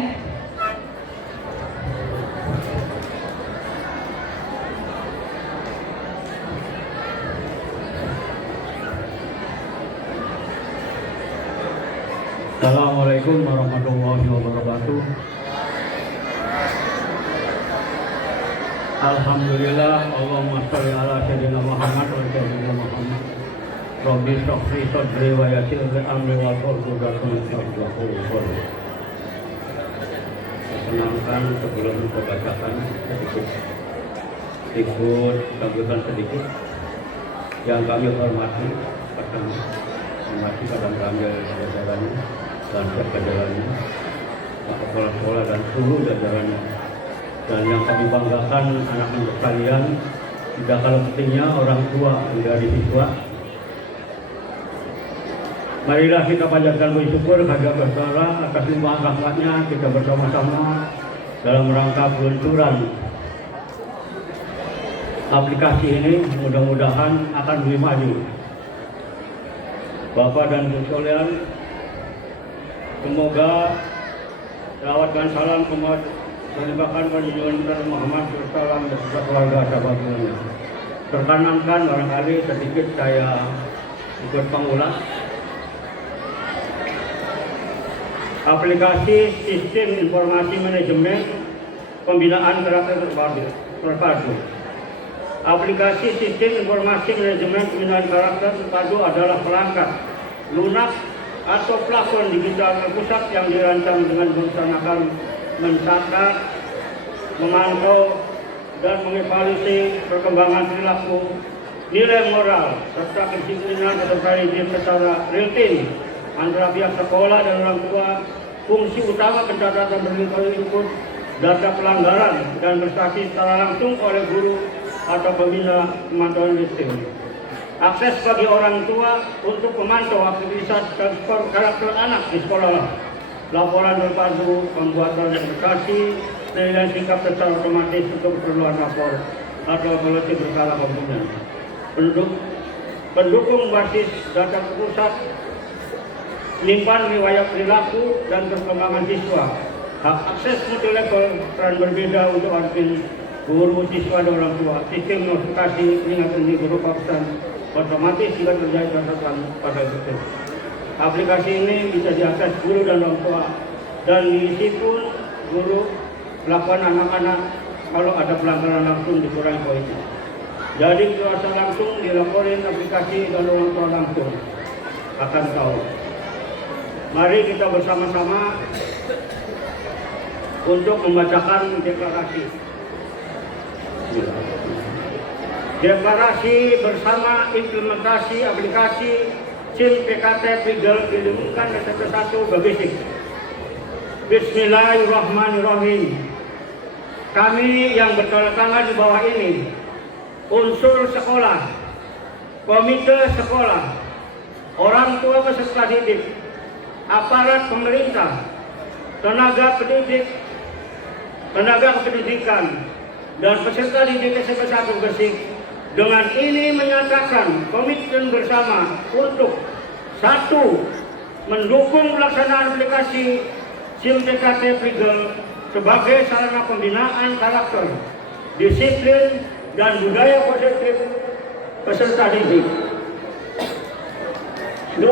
Assalamualaikum warahmatullahi wabarakatuh. Alhamdulillah, Allahumma sholli ala sayyidina Muhammad wa sayyidina Muhammad. Rabbi shrahli sadri wa yassir li amri wa hlul 'uqdatam min lisani yafqahu qawli. Perkenalkan sebelum membacakan sedikit sambutan sedikit yang kami hormati, pertama hormati kadang ambil jajarannya dan jajarannya, Pak Kepala Sekolah dan seluruh jajarannya, dan yang kami banggakan anak-anak sekalian, tidak kalah pentingnya orang tua dari siswa Marilah kita panjatkan puji syukur kepada Allah atas limpahan rahmatnya kita bersama-sama dalam rangka peluncuran aplikasi ini, mudah-mudahan akan lebih maju. Bapak dan Ibu sekalian, semoga salawat dan salam melimpahkan kepada Muhammad SAW beserta keluarga sahabatnya. Terkanankan barangkali sedikit saya ikut pengulas. Aplikasi Sistem Informasi Manajemen Pembinaan Karakter Terpadu. Aplikasi Sistem Informasi Manajemen Pembinaan Karakter Terpadu adalah perangkat lunak atau plafon digital terpusat yang dirancang dengan merencanakan, mencatat, memantau, dan mengevaluasi perkembangan perilaku, nilai moral, serta kedisiplinan peserta didik secara real time antara pihak sekolah dan orang tua. Fungsi utama pencatatan berlimpah input data pelanggaran dan prestasi secara langsung oleh guru atau pembina pemantauan sistem. Akses bagi orang tua untuk memantau aktivitas dan skor karakter anak di sekolah. Laporan terpadu, pembuatan aplikasi, penilaian sikap secara otomatis untuk keperluan lapor atau evaluasi berkala pembinaan. Pendukung basis data pusat, penyimpanan riwayat perilaku dan perkembangan siswa. Hak akses multi level peran berbeda untuk admin, guru, siswa, dan orang tua. Sistem notifikasi peringatan ini berupa pesan otomatis jika terjadi catatan pada sistem. Aplikasi ini bisa diakses guru dan orang tua, dan diisi pun guru melakukan anak-anak kalau ada pelanggaran langsung dikurangi poinnya. Jadi kuasa langsung dilaporin aplikasi dan orang tua langsung akan tahu. Mari kita bersama-sama untuk membacakan deklarasi. Deklarasi bersama implementasi aplikasi SIM PKT Prigel diumumkan ke-1 Babisik. Bismillahirrahmanirrahim. Kami yang bertanda di bawah ini, unsur sekolah, komite sekolah, orang tua peserta didik, aparat pemerintah, tenaga pendidik, tenaga pendidikan, dan peserta didik SMP 1 Gresik dengan ini menyatakan komitmen bersama untuk 1. Mendukung pelaksanaan aplikasi SIM PKT Prigel sebagai sarana pembinaan karakter, disiplin, dan budaya positif peserta didik. 2.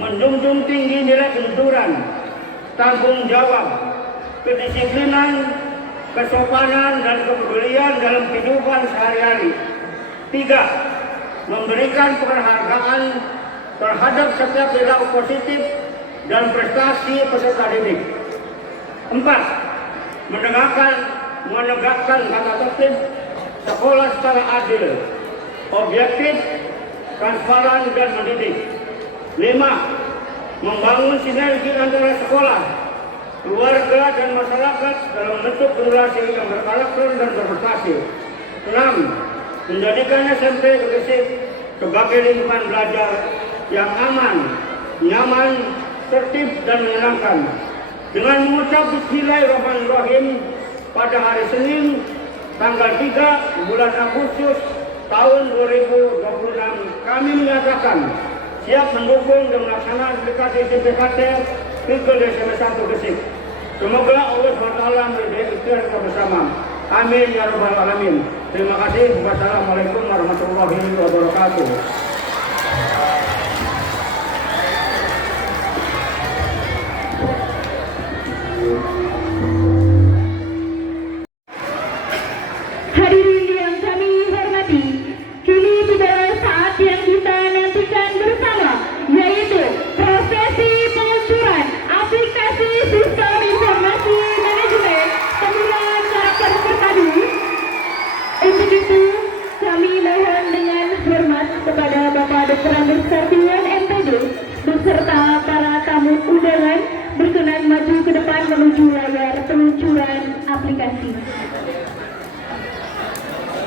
Menjunjung tinggi nilai kejujuran, tanggung jawab, kedisiplinan, kesopanan, dan kepedulian dalam kehidupan sehari-hari. 3. Memberikan penghargaan terhadap setiap perilaku positif dan prestasi peserta didik. 4. Menegakkan tata tertib sekolah secara adil, objektif, transparan, dan mendidik. 5. Membangun sinergi antara sekolah, keluarga, dan masyarakat dalam bentuk generasi yang berkarakter dan berprestasi. 6. Menjadikan SMP Gresik sebagai lingkungan belajar yang aman, nyaman, tertib, dan menyenangkan. Dengan mengucap Bismillahirrahmanirrahim pada hari Senin tanggal 3 bulan Agustus tahun 2026, kami menyatakan siap mendukung dan melaksanakan aplikasi SIM PKT Prigel SMP 1 Gresik. Semoga Allah SWT memberi ikhtiar kita bersama. Amin ya rabbal alamin. Terima kasih. Wassalamualaikum warahmatullahi wabarakatuh. Hadirin yang kami hormati, kini tiba saat yang kita nantikan bersama, yaitu prosesi peluncuran aplikasi Sistem Informasi Manajemen Pembinaan Karakter Terpadu. Untuk itu, kami mohon dengan hormat kepada Bapak Dr. Andes Kartiwan MPD beserta para tamu undangan berkenan maju ke depan menuju layar peluncuran aplikasi.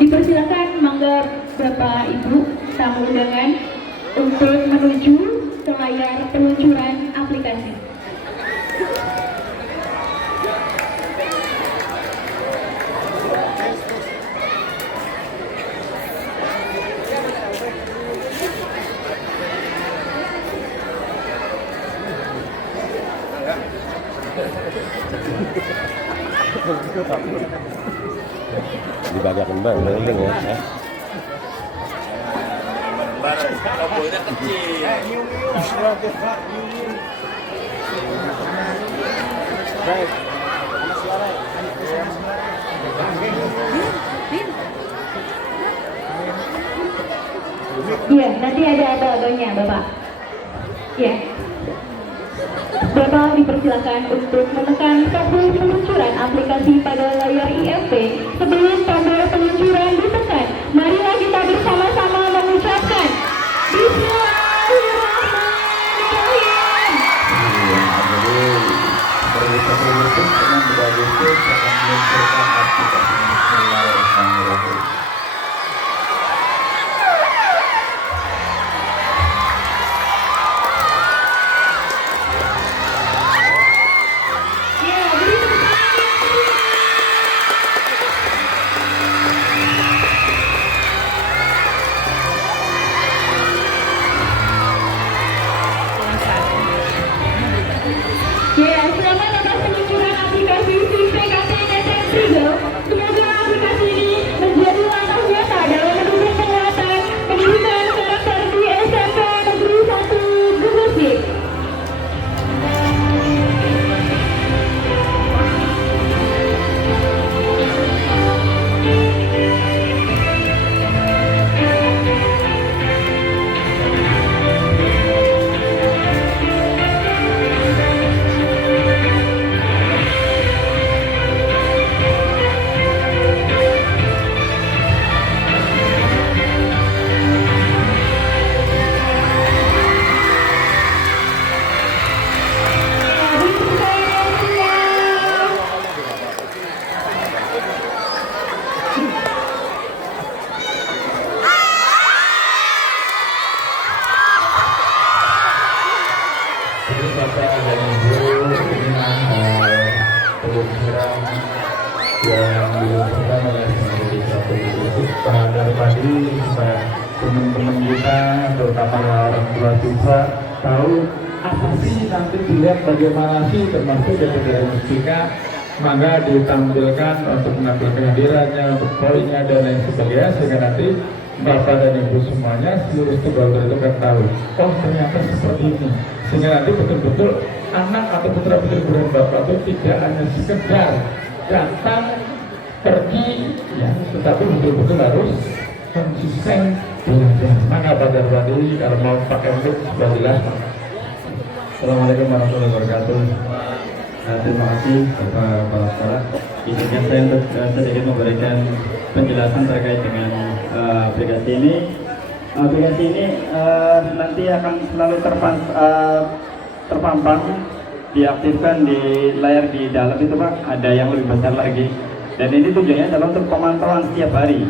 Dipersilakan mangga Bapak Ibu tamu undangan untuk menuju ke layar peluncuran aplikasi. Dibagikan bang, bener ya. Tombolnya kecil. Iya, nanti ada abang-abangnya, Bapak. Iya. Bapak dipersilakan untuk menekan tombol peluncuran aplikasi pada layar IFP sebelum tombol peluncuran ditekan. Marilah kita bersama-sama mengucapkan Bismillahirrahmanirrahim. Ya, selamat atas peluncuran aplikasi PKT Netes Rizal. Semoga aplikasi ini menjadi langkah nyata dalam mendukung penguatan pendidikan karakter di SMP Negeri 1 Gresik. Bapak dan Ibu, peluncuran yang dilakukan oleh Negeri 1 Gresik pada tadi supaya teman-teman kita, terutama orang tua siswa, tahu apa sih nanti dilihat bagaimana sih termasuk dari musika, maka ditampilkan untuk mengambil kehadirannya, untuk poinnya dan lain sebagainya sehingga nanti Bapak dan Ibu semuanya seluruh stakeholder itu kan tahu, oh ternyata seperti ini, sehingga nanti betul-betul anak atau putra-putri buruan Bapak itu tidak hanya sekedar datang pergi ya, tetapi betul-betul harus konsisten belajar. Maka Pak Darwadi kalau mau pakai mic sudah jelas. Assalamualaikum warahmatullahi wabarakatuh. Terima kasih Bapak Kepala Sekolah. Izinkan saya untuk sedikit memberikan penjelasan terkait dengan aplikasi ini. Aplikasi ini nanti akan selalu terpampang, diaktifkan di layar di dalam itu Pak. Ada yang lebih besar lagi. Dan ini tujuannya adalah untuk pemantauan setiap hari.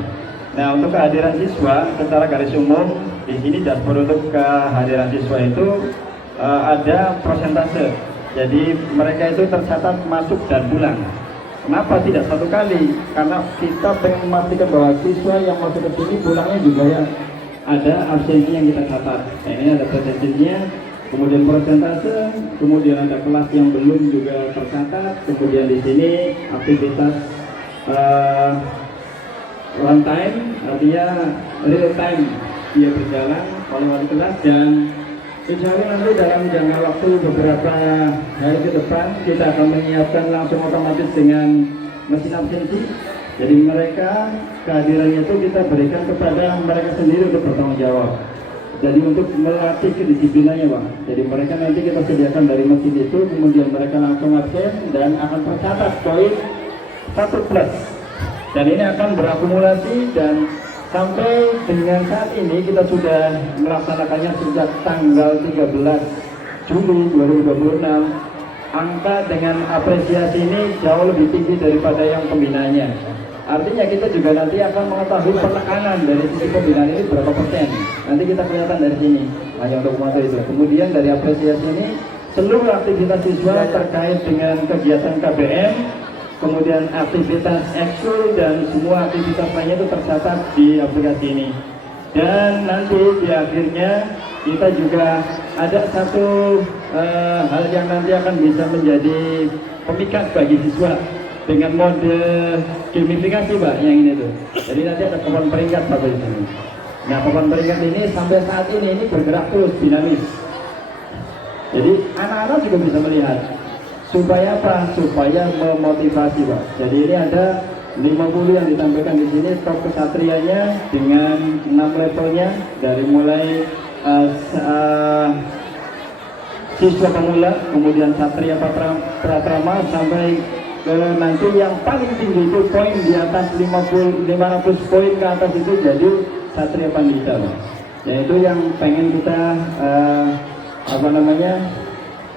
Nah, untuk kehadiran siswa secara garis umum di sini dashboard untuk kehadiran siswa itu ada persentase. Jadi mereka itu tercatat masuk dan pulang. Kenapa tidak satu kali? Karena kita pengen memastikan bahwa siswa yang masuk ke sini pulangnya juga ya ada absensi yang kita catat. Nah, ini ada persentasenya, kemudian persentase, kemudian ada kelas yang belum juga tercatat, kemudian di sini aktivitas runtime, artinya real time dia berjalan oleh wali kelas, dan insya Allah nanti dalam jangka waktu beberapa hari ke depan kita akan menyiapkan langsung otomatis dengan mesin absensi. Jadi mereka kehadirannya itu kita berikan kepada mereka sendiri untuk bertanggung jawab. Jadi untuk melatih kedisiplinannya Pak. Jadi mereka nanti kita sediakan dari mesin itu, kemudian mereka langsung absen dan akan tercatat poin 1+. Dan ini akan berakumulasi dan sampai dengan saat ini kita sudah melaksanakannya sejak tanggal 13 Juli 2026. Angka dengan apresiasi ini jauh lebih tinggi daripada yang pembinaannya. Artinya kita juga nanti akan mengetahui penekanan dari sisi pembinaan ini berapa persen. Nanti kita kelihatan dari sini, hanya untuk memantau itu. Kemudian dari apresiasi ini, seluruh aktivitas siswa terkait dengan kegiatan KBM, kemudian aktivitas ekskul dan semua aktivitas lainnya itu tercatat di aplikasi ini. Dan nanti di akhirnya kita juga ada satu hal yang nanti akan bisa menjadi pemikat bagi siswa dengan mode gamifikasi Pak yang ini tuh. Jadi nanti ada papan peringkat Pak di sini. Nah papan peringkat ini sampai saat ini bergerak terus dinamis. Jadi anak-anak juga bisa melihat supaya apa? Supaya memotivasi Pak. Jadi ini ada 50 yang ditampilkan di sini, top kesatrianya dengan 6 levelnya dari mulai siswa pemula, kemudian satria pratrama sampai ke nanti yang paling tinggi itu poin di atas 500 poin ke atas itu jadi satria pandita Pak. Yaitu yang pengen kita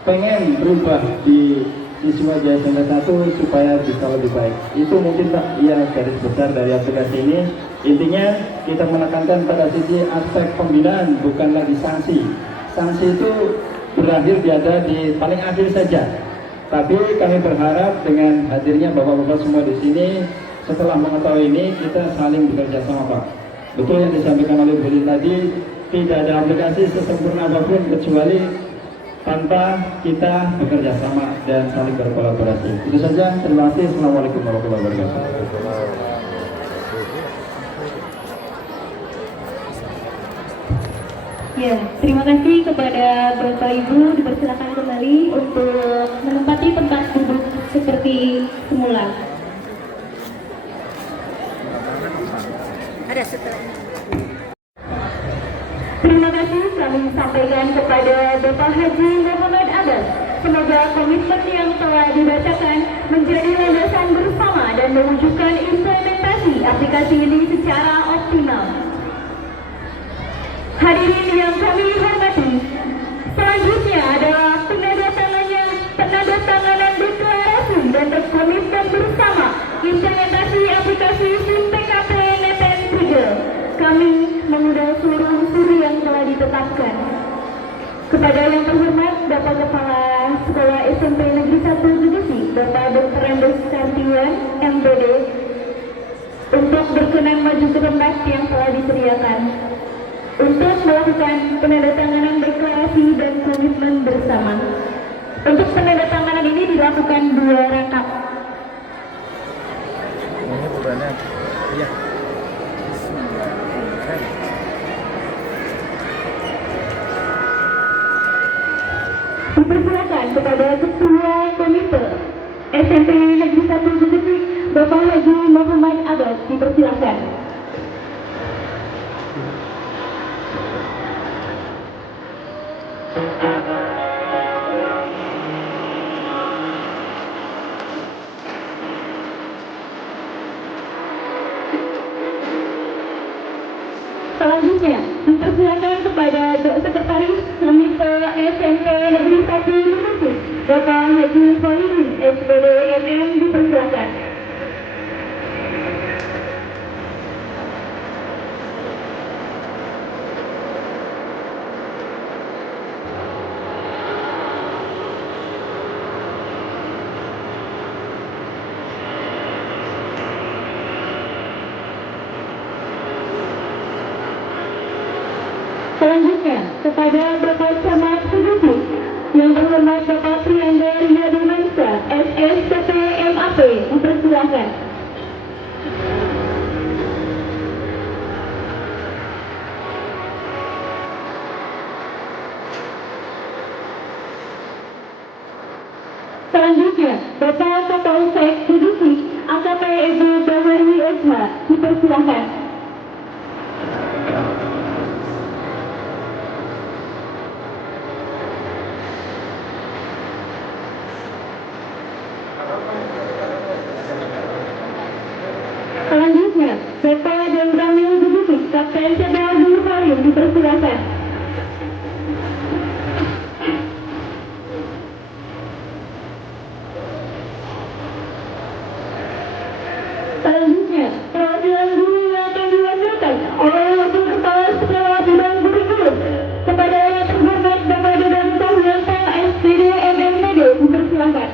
pengen berubah di siswa Jaya Chandra 1 supaya bisa lebih baik. Itu mungkin Pak ya garis besar dari aplikasi ini. Intinya kita menekankan pada sisi aspek pembinaan, bukan lagi sanksi. Sanksi itu berakhir ada di paling akhir saja. Tapi kami berharap dengan hadirnya bapak-bapak semua di sini, setelah mengetahui ini kita saling bekerja sama Pak. Betul yang disampaikan oleh Bu Lin tadi, tidak ada aplikasi sesempurna apapun kecuali tanpa kita bekerja sama dan saling berkolaborasi. Itu saja. Terima kasih. Assalamualaikum warahmatullahi wabarakatuh. Ya, terima kasih kepada Bapak Ibu, dipersilakan kembali untuk menempati tempat duduk seperti semula. Ada setelah ini. Terima kasih kami sampaikan kepada Bapak Haji Muhammad Abbas. Semoga komitmen yang telah dibacakan menjadi landasan bersama dan mewujudkan implementasi aplikasi ini secara optimal. Hadirin yang kami hormati, selanjutnya adalah penandatanganan deklarasi dan berkomitmen bersama implementasi aplikasi SIM PKP Neten 3. Kami mengundang seluruh unsur yang telah ditetapkan. Kepada yang terhormat Bapak Kepala Sekolah SMP Negeri 1 Gegesik, Bapak Dr. Andes Kartiwan, MPD, untuk berkenan maju ke tempat yang telah disediakan untuk melakukan penandatanganan deklarasi dan komitmen bersama. Untuk penandatanganan ini dilakukan 2 rangkap. Ini bukannya, iya. Dipersilakan kepada Ketua Komite SMP Negeri 1 Gegesik, Bapak Haji Muhammad Abbas, dipersilakan. Selanjutnya, dipersilakan kepada Sekretaris Komite SMP Negeri 1 Gegesik, Bapak Haji Khairudin, SPD MM, dipersilakan. Selanjutnya, kepada Bapak Camat Gegesik, yang terhormat Bapak Prianda Riyadimansa, SSTP MAP, dipersilakan. Selanjutnya, Bapak Kapolsek Gegesik, AKP Ibu Bahari Esma, dipersilakan. Selanjutnya, Bapak dan Ramil Gegesik, Kapten Cabang Guru Halim, dipersilakan. Selanjutnya, Selanjutnya, perwakilan guru yang akan diwakilkan oleh Wakil Kepala Sekolah Bidang Kurikulum kepada yang terhormat Bapak Dadang Tawianta SPD MMPD dipersilakan.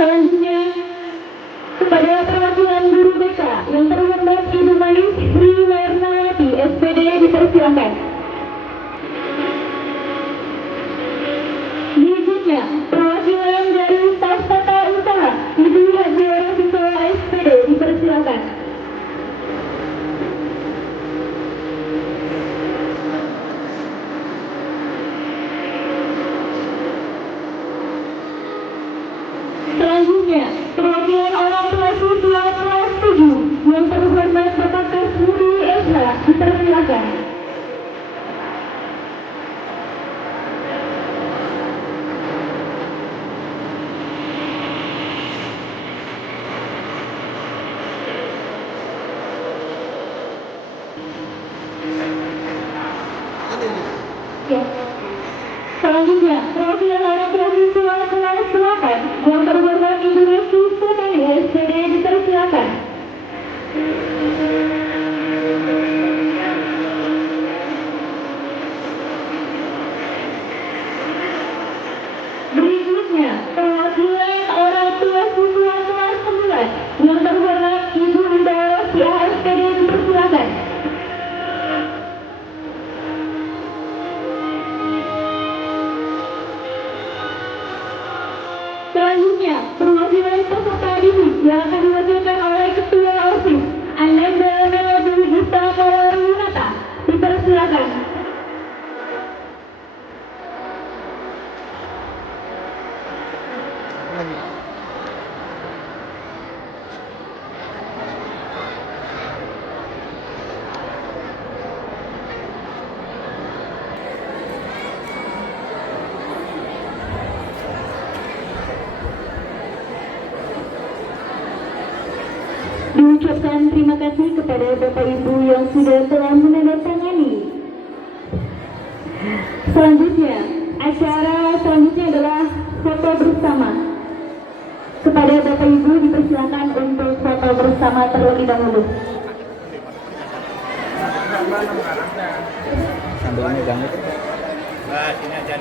Selanjutnya, kepada perwakilan guru BK yang terhormat Ibu Manis Sri Warnawati SPD dipersilakan. Berikutnya, perwakilan dari staf tata usaha Ibu Hadiara Siswa SPD dipersilakan. Selanjutnya, perwakilan orang tua siswa kelas 7 yang terhormat Bapak Kasbudi Esa dipersilakan. Ya. Selanjutnya, perwakilan orang tua siswa kelas 8 yang terhormat Ibu Resi Sumani SPD dipersilakan. Berikutnya, perwakilan orang tua siswa kelas 9 yang terhormat Ibu Indra SPD dipersilakan. Selanjutnya, perwakilan peserta didik yang akan diwakilkan oleh Ketua OSIS Ananda Melody Gita Mawarunata dipersilakan. Diucapkan terima kasih kepada Bapak Ibu yang sudah telah menandatangani. Selanjutnya, acara selanjutnya adalah foto bersama. Kepada Bapak Ibu dipersilakan untuk foto bersama terlebih dahulu. Sambil megang itu. Nah, sini aja.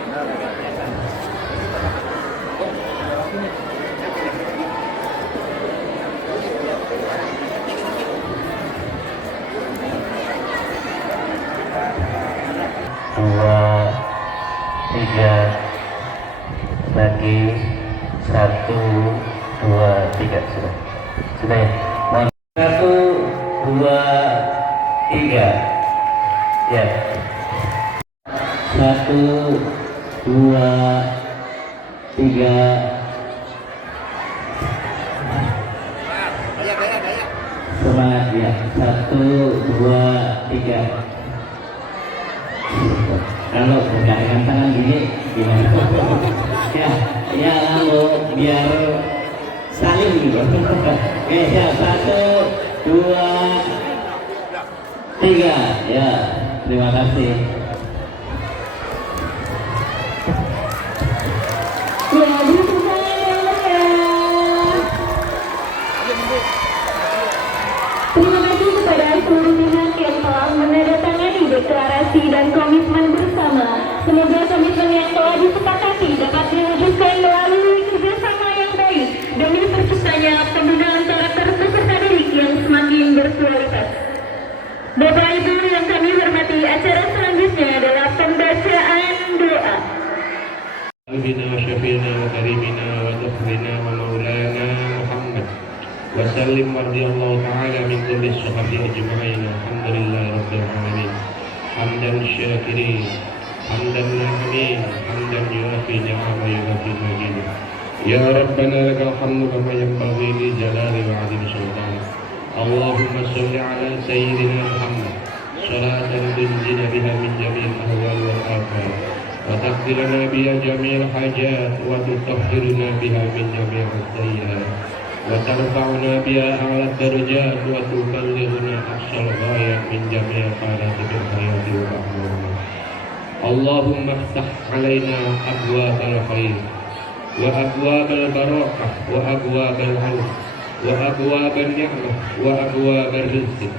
Dua, tiga, lagi, satu, dua, tiga, sudah ya. Mohon. Satu, dua, tiga, ya. Satu, dua, tiga. Semangat ya. Satu, dua, tiga. Kalau bergandengan tangan gini gimana? ya lalu biar saling gitu. Oke, ya, satu, dua, tiga, ya, terima kasih. Ya, berikutnya ya. Terima kasih kepada seluruh pihak yang telah menandatangani deklarasi dan komitmen bersama. Semoga komitmen yang telah disepakati dapat diwujudkan melalui kerjasama yang baik demi terciptanya pembinaan karakter peserta didik yang semakin berkualitas. Bapak Ibu yang kami hormati, acara selanjutnya adalah pembacaan doa. Habibina wa syafiina wa karimina wa dhufrina wa maulana Muhammad wa sallim radhiyallahu ta'ala min kulli sahabi ajma'in alhamdulillahi rabbil alamin hamdan syakirin hamdan na'imin hamdan yuafi ni'ama yuafi majid ya Rabbana lakal hamdu kama yanbaghi li jalali wa 'azimi sultanik Allahumma sholli ala sayyidina Muhammad salatan tunjina biha min jami'il ahwal wal afat وتقضي لنا بها جميع الحاجات وتطهرنا بها من جميع السيئات وترفعنا بها أعلى الدرجات وتبلغنا أقصى الغاية من جميع مراتب الحياة والمحمود Allahumma ftah alaina abwabal khair wa abwabal barakah wa abwabal ilm wa abwabal ni'mah wa abwabal rizq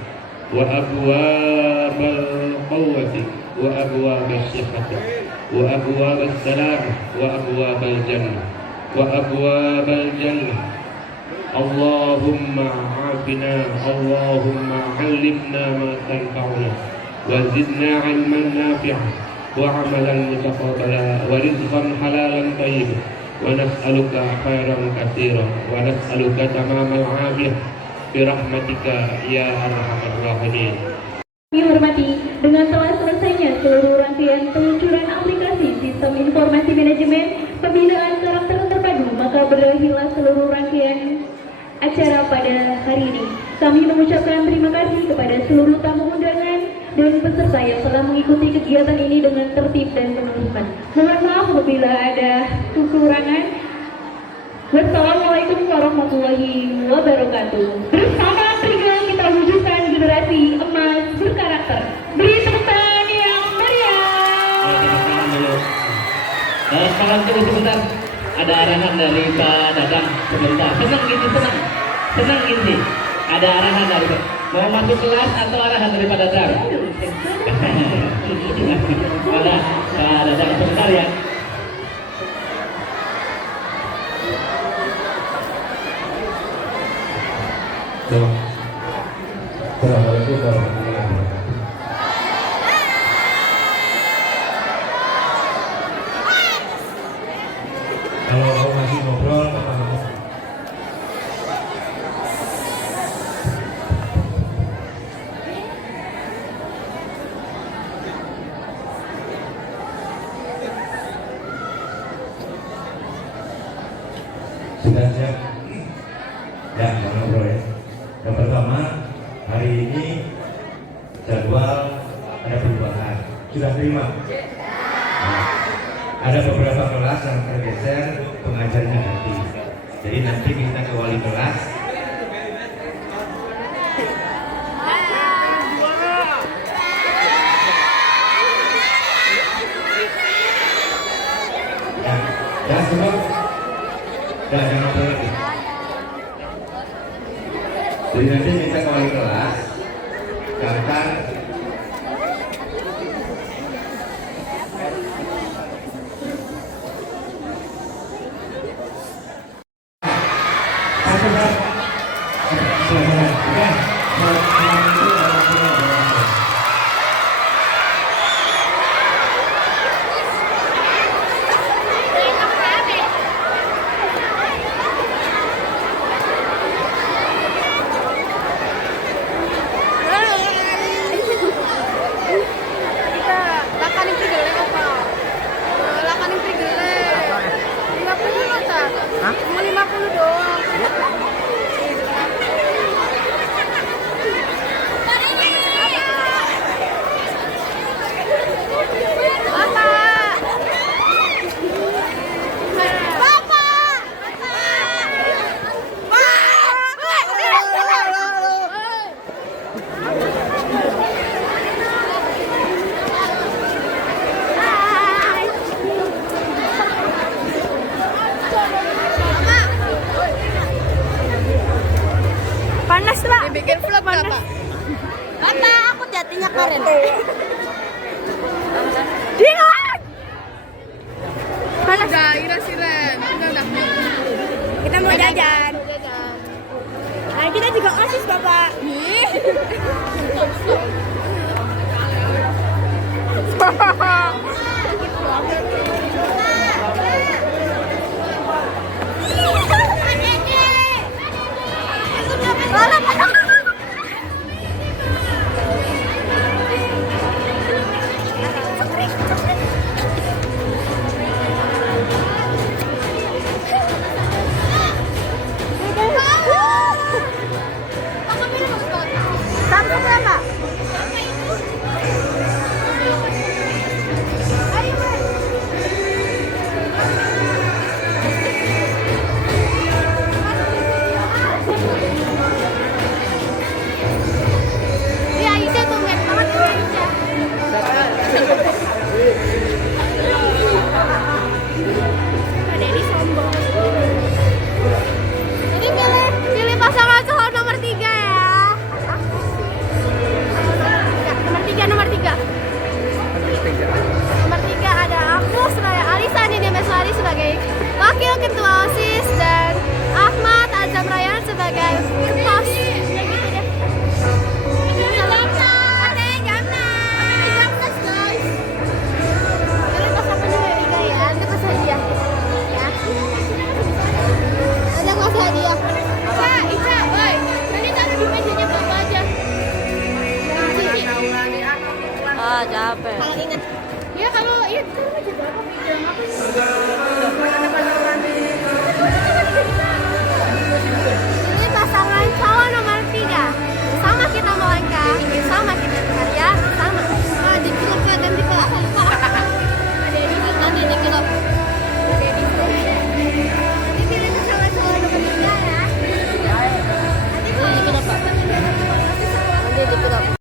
wa abwabal quwwati wa abwabal sihhati wa abwabal salamah wa abwabal jannah wa abwabal jannah. Allahumma afina, Allahumma allimna ma tanfa'una wa zidna ilman nafi'an wa amalan mutaqabbala wa rizqan halalan tayyiban wa nas'aluka khairan katsiran wa nas'aluka tamamal afiyah bi rahmatika ya arhamar rahimin. Kami hormati, dengan telah selesainya seluruh rangkaian peluncuran aplikasi Sistem Informasi Manajemen Pembinaan Karakter Terpadu, maka berakhirlah seluruh rangkaian acara pada hari ini. Kami mengucapkan terima kasih kepada seluruh tamu undangan dan peserta yang telah mengikuti kegiatan ini dengan tertib dan penuh hormat. Mohon maaf apabila ada kekurangan. Wassalamualaikum warahmatullahi wabarakatuh. Bersama Trigel kita wujudkan generasi emas berkarakter. Beri tepuk tangan yang meriah. Salam tunggu sebentar. Ada arahan dari Pak Dadang sebentar. Senang gini. Ada arahan dari mau masuk kelas atau arahan dari Pak Dadang? Ada Pak Dadang sebentar ya. Assalamualaikum warahmatullahi wabarakatuh. Kalau mau masih ngobrol, apa ngomong? Sudah siap? Ya, mau ngobrol ya. Yang pertama, hari ini jadwal ada perubahan. Sudah terima? Nah, ada beberapa kelas yang tergeser pengajarnya nanti. Jadi nanti kita ke wali kelas. Ya semua. Ya, jangan ngobrol lagi. Jadi nanti minta ke wali kelas, daftar Panas lah. Dibikin vlog panas. Kata aku jadinya keren. Dilan. Panas. Udah, Siren. Udah. Kita mau jajan. Nah, kita juga OSIS, Bapak. Satu berapa? capek. Kalau ingat. Ya kalau iya kan aja berapa video apa sih?